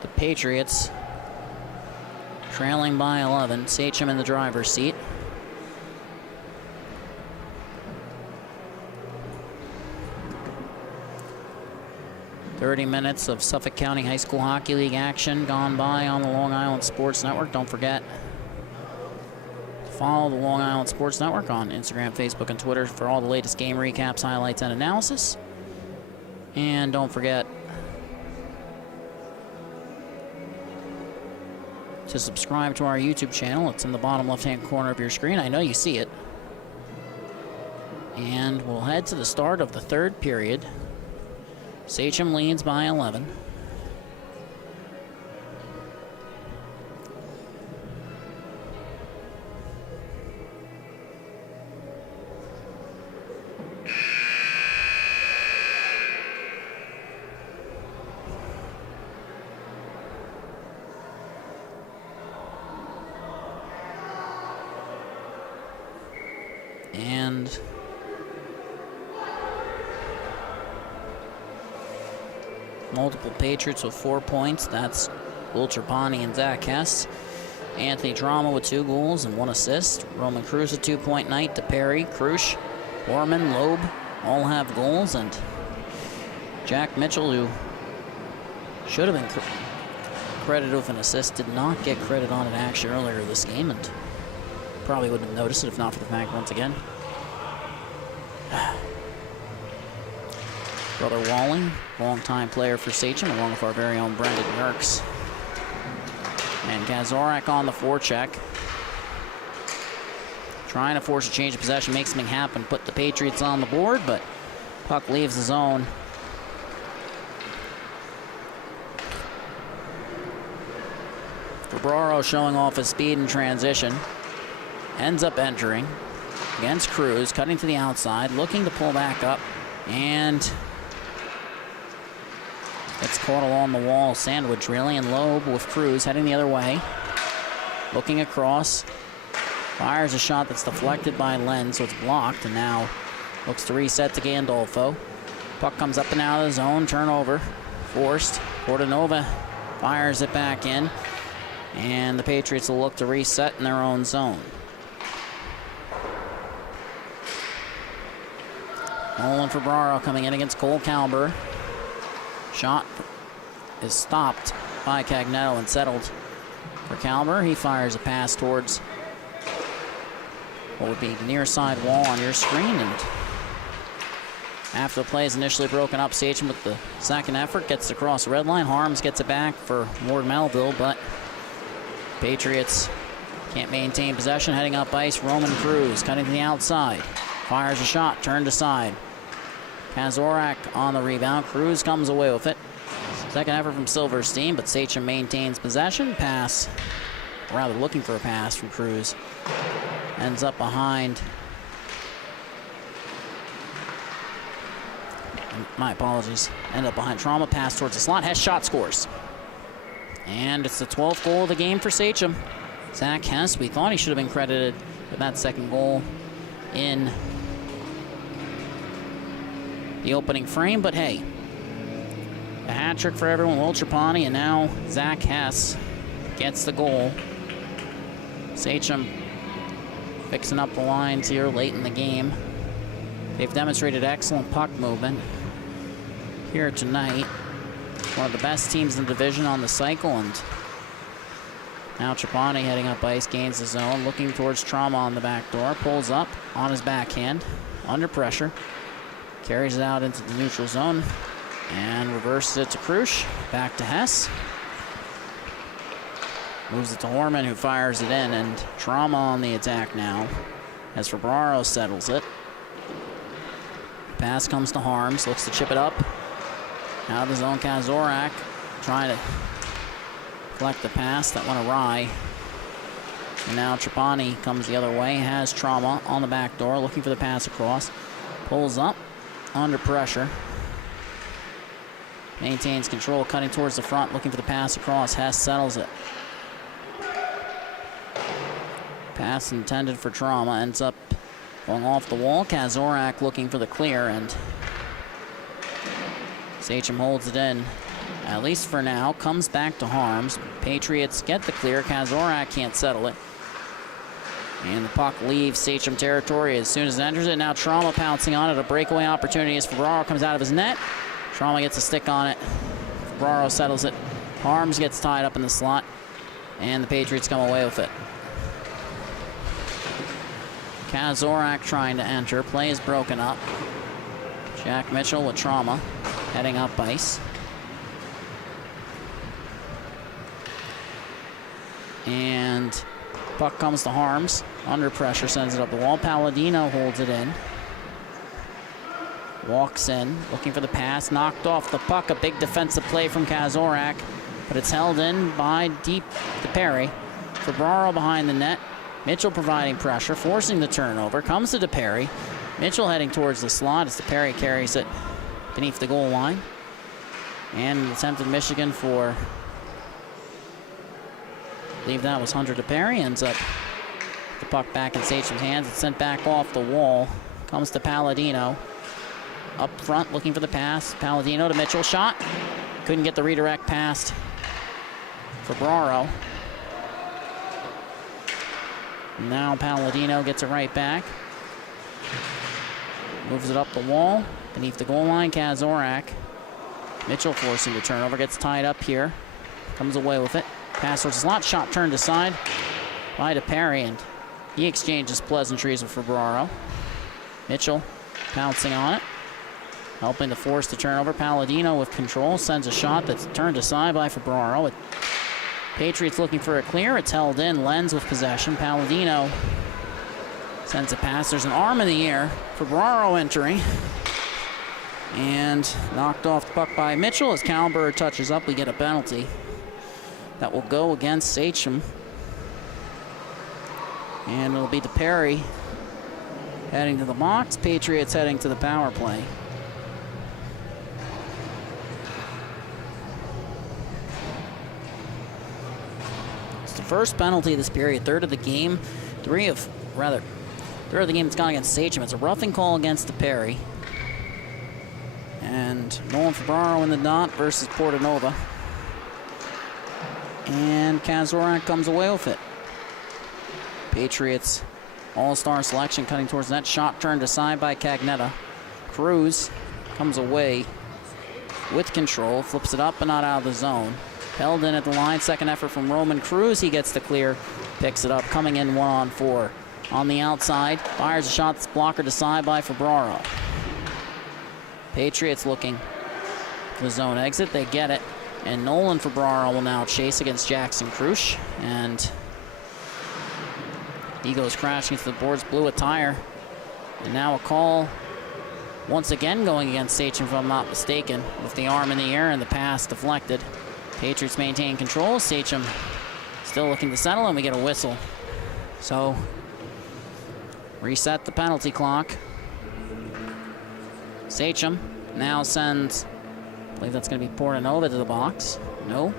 the Patriots trailing by 11. Sachem in the driver's seat. "30 minutes of Suffolk County High School Hockey League action gone by on the Long Island Sports Network. Don't forget to follow the Long Island Sports Network on Instagram, Facebook, and Twitter for all the latest game recaps, highlights, and analysis. And don't forget to subscribe to our YouTube channel. It's in the bottom left-hand corner of your screen. I know you see it. And we'll head to the start of the third period. Sachem leads by 11. And multiple Patriots with 4 points. That's Will Trapani and Zach Hess. Anthony Drama with 2 goals and 1 assist. Roman Cruz a 2-point night to Perry, Krush, Orman, Loeb all have goals. And Jack Mitchell, who should have been credited with an assist, did not get credit on it actually earlier this game, and probably wouldn't have noticed it if not for the fact, once again, Brother Walling, longtime player for Sachem, along with our very own Brendan Yerks. And Kazorak on the forecheck. Trying to force a change of possession, make something happen, put the Patriots on the board, but puck leaves the zone. Fabraro showing off his speed in transition. Ends up entering against Cruz, cutting to the outside, looking to pull back up, and it's caught along the wall, sandwich really, and Loeb with Cruz heading the other way. Looking across, fires a shot that's deflected by Len, so it's blocked, and now looks to reset to Gandolfo. Puck comes up and out of the zone, turnover, forced. Portanova fires it back in, and the Patriots will look to reset in their own zone. Nolan Fabraro coming in against Cole Calber. Shot is stopped by Cagnetto and settled for Calber. He fires a pass towards what would be the near side wall on your screen. And after the play is initially broken up, Sachem with the second effort gets across the red line. Harms gets it back for Ward Melville, but Patriots can't maintain possession. Heading up ice, Roman Cruz cutting to the outside. Fires a shot, turned aside. Kazorak on the rebound. Cruz comes away with it. Second effort from Silverstein, but Sachem maintains possession. Pass, rather looking for a pass from Cruz. Ends up behind. My apologies. End up behind Trauma. Pass towards the slot. Hess shot, scores. And it's the 12th goal of the game for Sachem. Zach Hess, we thought he should have been credited with that second goal in the opening frame, but hey, a hat trick for everyone. Will Trapani, and now Zach Hess gets the goal. Sachem fixing up the lines here late in the game. They've demonstrated excellent puck movement here tonight. One of the best teams in the division on the cycle, and now Trapani heading up ice, gains the zone, looking towards Trauma on the back door, pulls up on his backhand, under pressure. Carries it out into the neutral zone and reverses it to Krush. Back to Hess. Moves it to Horman, who fires it in, and Trauma on the attack now as Fabraro settles it. Pass comes to Harms, looks to chip it up. Out of the zone, Kazorak trying to collect the pass that went awry. And now Trapani comes the other way, has Trauma on the back door, looking for the pass across. Pulls up, under pressure. Maintains control, cutting towards the front, looking for the pass across. Hess settles it. Pass intended for Trauma, ends up going off the wall. Kazorak looking for the clear, and Sachem holds it in, at least for now. Comes back to Harms. Patriots get the clear. Kazorak can't settle it. And the puck leaves Sachem territory as soon as it enters it. Now Trauma pouncing on it. A breakaway opportunity as Ferraro comes out of his net. Trauma gets a stick on it. Ferraro settles it. Harms gets tied up in the slot. And the Patriots come away with it. Kazorak trying to enter. Play is broken up. Jack Mitchell with Trauma heading up ice. And puck comes to Harms. Under pressure, sends it up the wall. Palladino holds it in. Walks in, looking for the pass. Knocked off the puck. A big defensive play from Kazorak, but it's held in by deep to Perry. Ferraro behind the net. Mitchell providing pressure, forcing the turnover. Comes to DePerry. Mitchell heading towards the slot as DePerry carries it beneath the goal line. And an attempted Michigan for, I believe that was Hunter DePerry, ends up the puck back in Sachem's hands. It's sent back off the wall. Comes to Palladino. Up front, looking for the pass. Palladino to Mitchell. Shot. Couldn't get the redirect past for Ferraro. Now Palladino gets it right back. Moves it up the wall. Beneath the goal line, Kazorak. Mitchell forcing the turnover. Gets tied up here. Comes away with it. Pass towards the slot. Shot turned aside by DePerry, and he exchanges pleasantries with Ferraro. Mitchell pouncing on it, helping to force the turnover. Palladino with control sends a shot that's turned aside by Ferraro. Patriots looking for a clear. It's held in. Lenz with possession. Palladino sends a pass. There's an arm in the air. Ferraro entering. And knocked off the puck by Mitchell. As Callenberg touches up, we get a penalty that will go against Sachem. And it'll be DePerry heading to the box. Patriots heading to the power play. It's the first penalty of this period, third of the game. Third of the game that's gone against Sachem. It's a roughing call against DePerry. And Nolan Ferraro in the dot versus Portanova. And Kazorak comes away with it. Patriots all-star selection cutting towards that. Shot turned aside by Cagnetta. Cruz comes away with control. Flips it up but not out of the zone. Held in at the line. Second effort from Roman Cruz. He gets the clear. Picks it up. Coming in 1-on-4. On the outside. Fires a shot that's blockered aside by Ferraro. Patriots looking for the zone exit. They get it. And Nolan Ferraro will now chase against Jackson Krusch. And he goes crashing into the boards, blew a tire. And now a call once again going against Sachem, if I'm not mistaken, with the arm in the air and the pass deflected. Patriots maintain control. Sachem still looking to settle, and we get a whistle. So reset the penalty clock. Sachem now sends, I believe that's going to be Portanova to the box. No.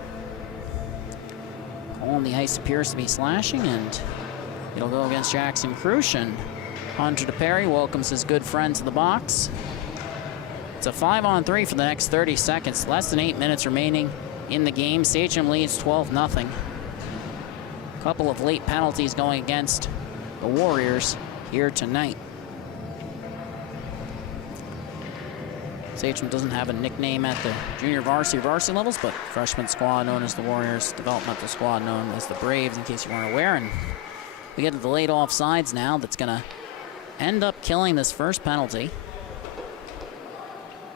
Call on the ice appears to be slashing, and it'll go against Jackson Krusch, and Hunter DePerry welcomes his good friend to the box. It's a 5-on-3 for the next 30 seconds. Less than 8 minutes remaining in the game. Sachem leads 12-0. A couple of late penalties going against the Warriors here tonight. Sachem doesn't have a nickname at the junior varsity levels, but freshman squad known as the Warriors, developmental squad known as the Braves, in case you weren't aware. And we get to the late offsides now. That's going to end up killing this first penalty.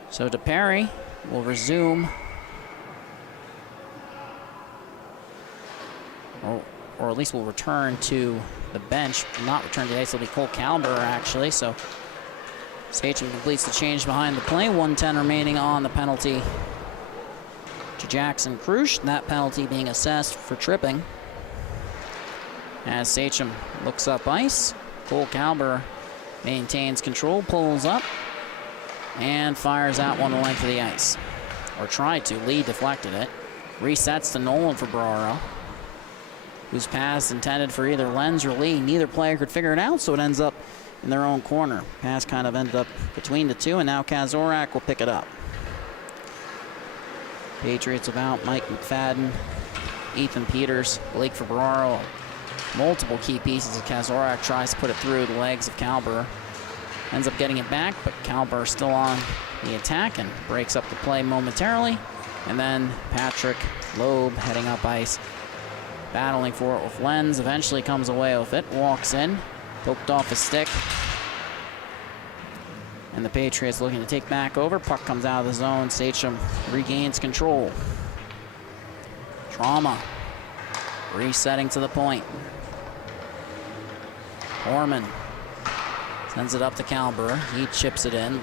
So DePerry will resume, or at least will return to the bench. Not return to the ice, it'll be Cole Callenberg actually. So Sachem completes the change behind the play. 1:10 remaining on the penalty to Jackson Krusch. That penalty being assessed for tripping. As Sachem looks up ice, Cole Kalber maintains control, pulls up, and fires out one length of the ice. Or tried to. Lee deflected it. Resets to Nolan for Ferraro, whose pass intended for either Lenz or Lee. Neither player could figure it out, so it ends up in their own corner. Pass kind of ended up between the two, and now Kazorak will pick it up. Patriots without Mike McFadden, Ethan Peters, Blake Ferraro. Multiple key pieces. Kazorak tries to put it through the legs of Kalber. Ends up getting it back, but Kalber still on the attack and breaks up the play momentarily. And then Patrick Loeb heading up ice, battling for it with Lenz. Eventually comes away with it, walks in, poked off his stick. And the Patriots looking to take back over. Puck comes out of the zone. Sachem regains control. Trauma. Resetting to the point. Orman sends it up to Kalber. He chips it in.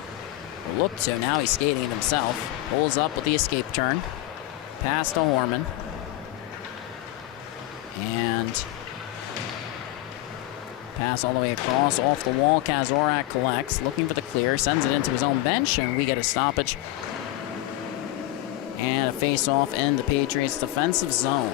Look to, now he's skating it himself. Pulls up with the escape turn. Pass to Horman. And pass all the way across, off the wall. Kazorak collects, looking for the clear, sends it into his own bench, and we get a stoppage. And a face-off in the Patriots' defensive zone.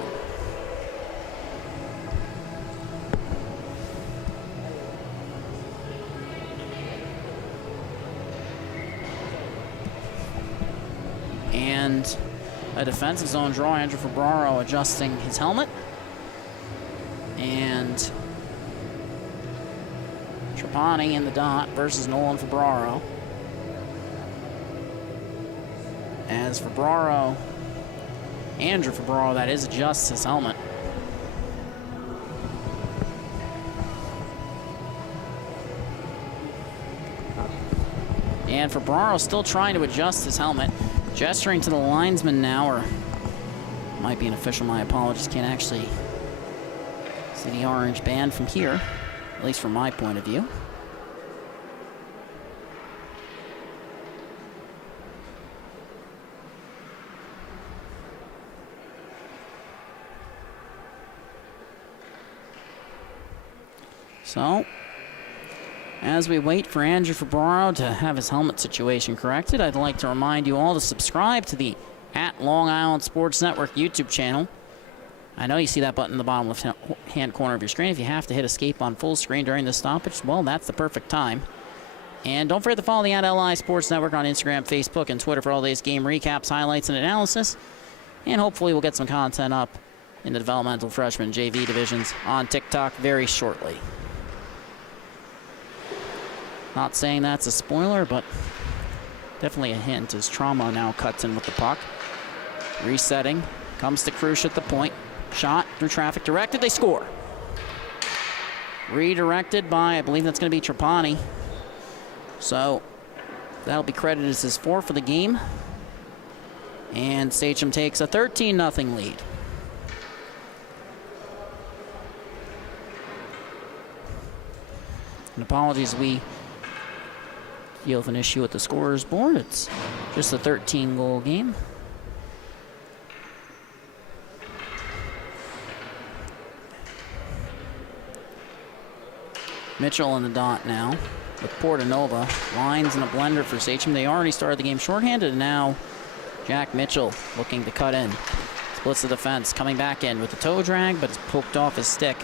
And a defensive zone draw. Andrew Ferraro adjusting his helmet. And Trapani in the dot versus Nolan Ferraro. As Ferraro, Andrew Ferraro, that is, adjusts his helmet. And Ferraro still trying to adjust his helmet. Gesturing to the linesman now, or might be an official, my apologies, can't actually see the orange band from here, at least from my point of view. So, as we wait for Andrew Ferraro to have his helmet situation corrected, I'd like to remind you all to subscribe to the @Long Island Sports Network YouTube channel. I know you see that button in the bottom left-hand corner of your screen. If you have to hit escape on full screen during this stoppage, well, that's the perfect time. And don't forget to follow the @LI Sports Network on Instagram, Facebook, and Twitter for all these game recaps, highlights, and analysis. And hopefully we'll get some content up in the developmental freshman JV divisions on TikTok very shortly. Not saying that's a spoiler, but definitely a hint as Trauma now cuts in with the puck. Resetting, comes to Krush at the point. Shot through traffic, directed, they score. Redirected by, I believe that's going to be Trapani. So that'll be credited as his 4th for the game. And Sachem takes a 13-0 lead. And apologies, we deal with an issue with the scorer's board. It's just a 13-goal game. Mitchell in the dot now with Portanova. Lines in a blender for Sachem. They already started the game shorthanded, and now Jack Mitchell looking to cut in. Splits the defense, coming back in with the toe drag, but it's poked off his stick.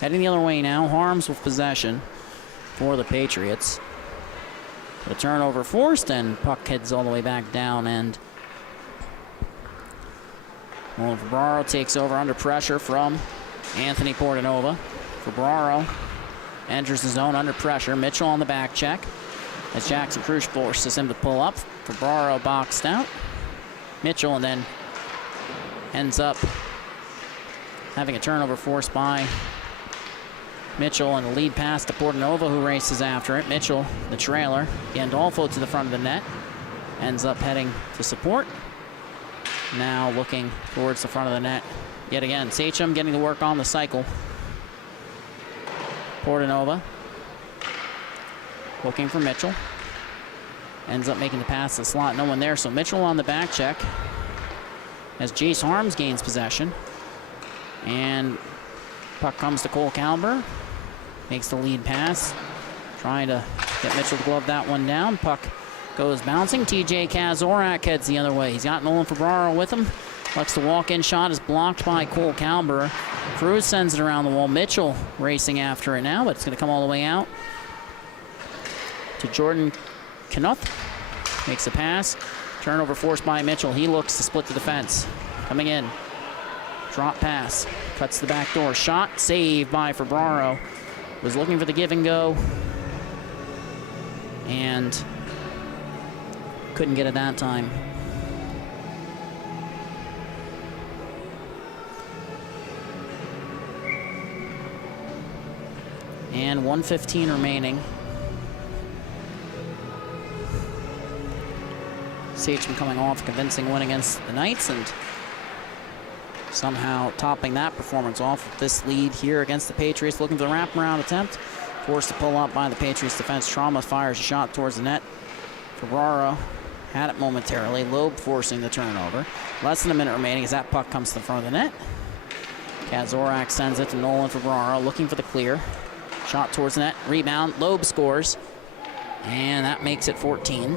Heading the other way now, Harms with possession for the Patriots. The turnover forced, and puck heads all the way back down, and Ferraro takes over under pressure from Anthony Portanova. Ferraro enters the zone under pressure. Mitchell on the back check as Jackson Krush forces him to pull up. Ferraro boxed out. Mitchell, and then ends up having a turnover forced by Mitchell, and the lead pass to Portanova, who races after it. Mitchell, the trailer. Gandolfo to the front of the net. Ends up heading to support. Now looking towards the front of the net. Yet again, Sachem getting to work on the cycle. Portanova looking for Mitchell. Ends up making the pass to the slot. No one there, so Mitchell on the back check. as Jace Harms gains possession. And puck comes to Cole Calber. Makes the lead pass. Trying to get Mitchell to glove that one down. Puck goes bouncing. TJ Kazorak heads the other way. He's got Nolan Ferraro with him. Looks the walk-in shot is blocked by Cole Calber. Cruz sends it around the wall. Mitchell racing after it now, but it's going to come all the way out to Jordan Knuth. Makes the pass. Turnover forced by Mitchell. He looks to split the defense. Coming in. Drop pass. Cuts the back door. Shot. Save by Ferraro. Was looking for the give and go. And couldn't get it that time. And 1:15 remaining. Sachem coming off a convincing win against the Knights and somehow topping that performance off with this lead here against the Patriots. Looking for the wraparound attempt. Forced to pull up by the Patriots defense. Trauma fires a shot towards the net. Ferraro had it momentarily. Loeb forcing the turnover. Less than a minute remaining as that puck comes to the front of the net. Kazorak sends it to Nolan Ferraro, looking for the clear. Shot towards the net. Rebound. Loeb scores. And that makes it 14.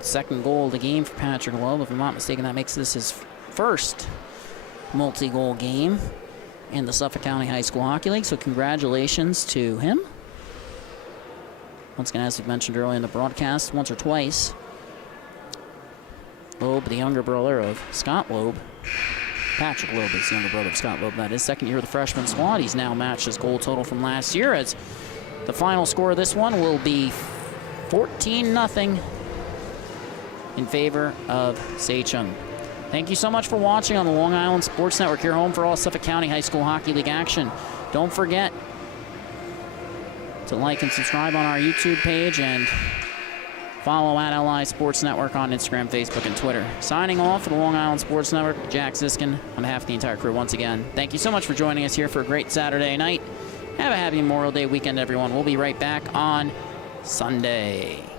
Second goal of the game for Patrick Loeb. If I'm not mistaken, that makes this his first multi-goal game in the Suffolk County High School Hockey League. So congratulations to him. Once again, as we mentioned earlier in the broadcast, once or twice, Loeb, the younger brother of Scott Loeb. Patrick Loeb is the younger brother of Scott Loeb. That is second year of the freshman squad. He's now matched his goal total from last year, as the final score of this one will be 14-0 in favor of Sachem. Thank you so much for watching on the Long Island Sports Network, your home for all Suffolk County High School Hockey League action. Don't forget to like and subscribe on our YouTube page and follow at LI Sports Network on Instagram, Facebook, and Twitter. Signing off for the Long Island Sports Network, Jack Ziskin, on behalf of the entire crew once again. Thank you so much for joining us here for a great Saturday night. Have a happy Memorial Day weekend, everyone. We'll be right back on Sunday.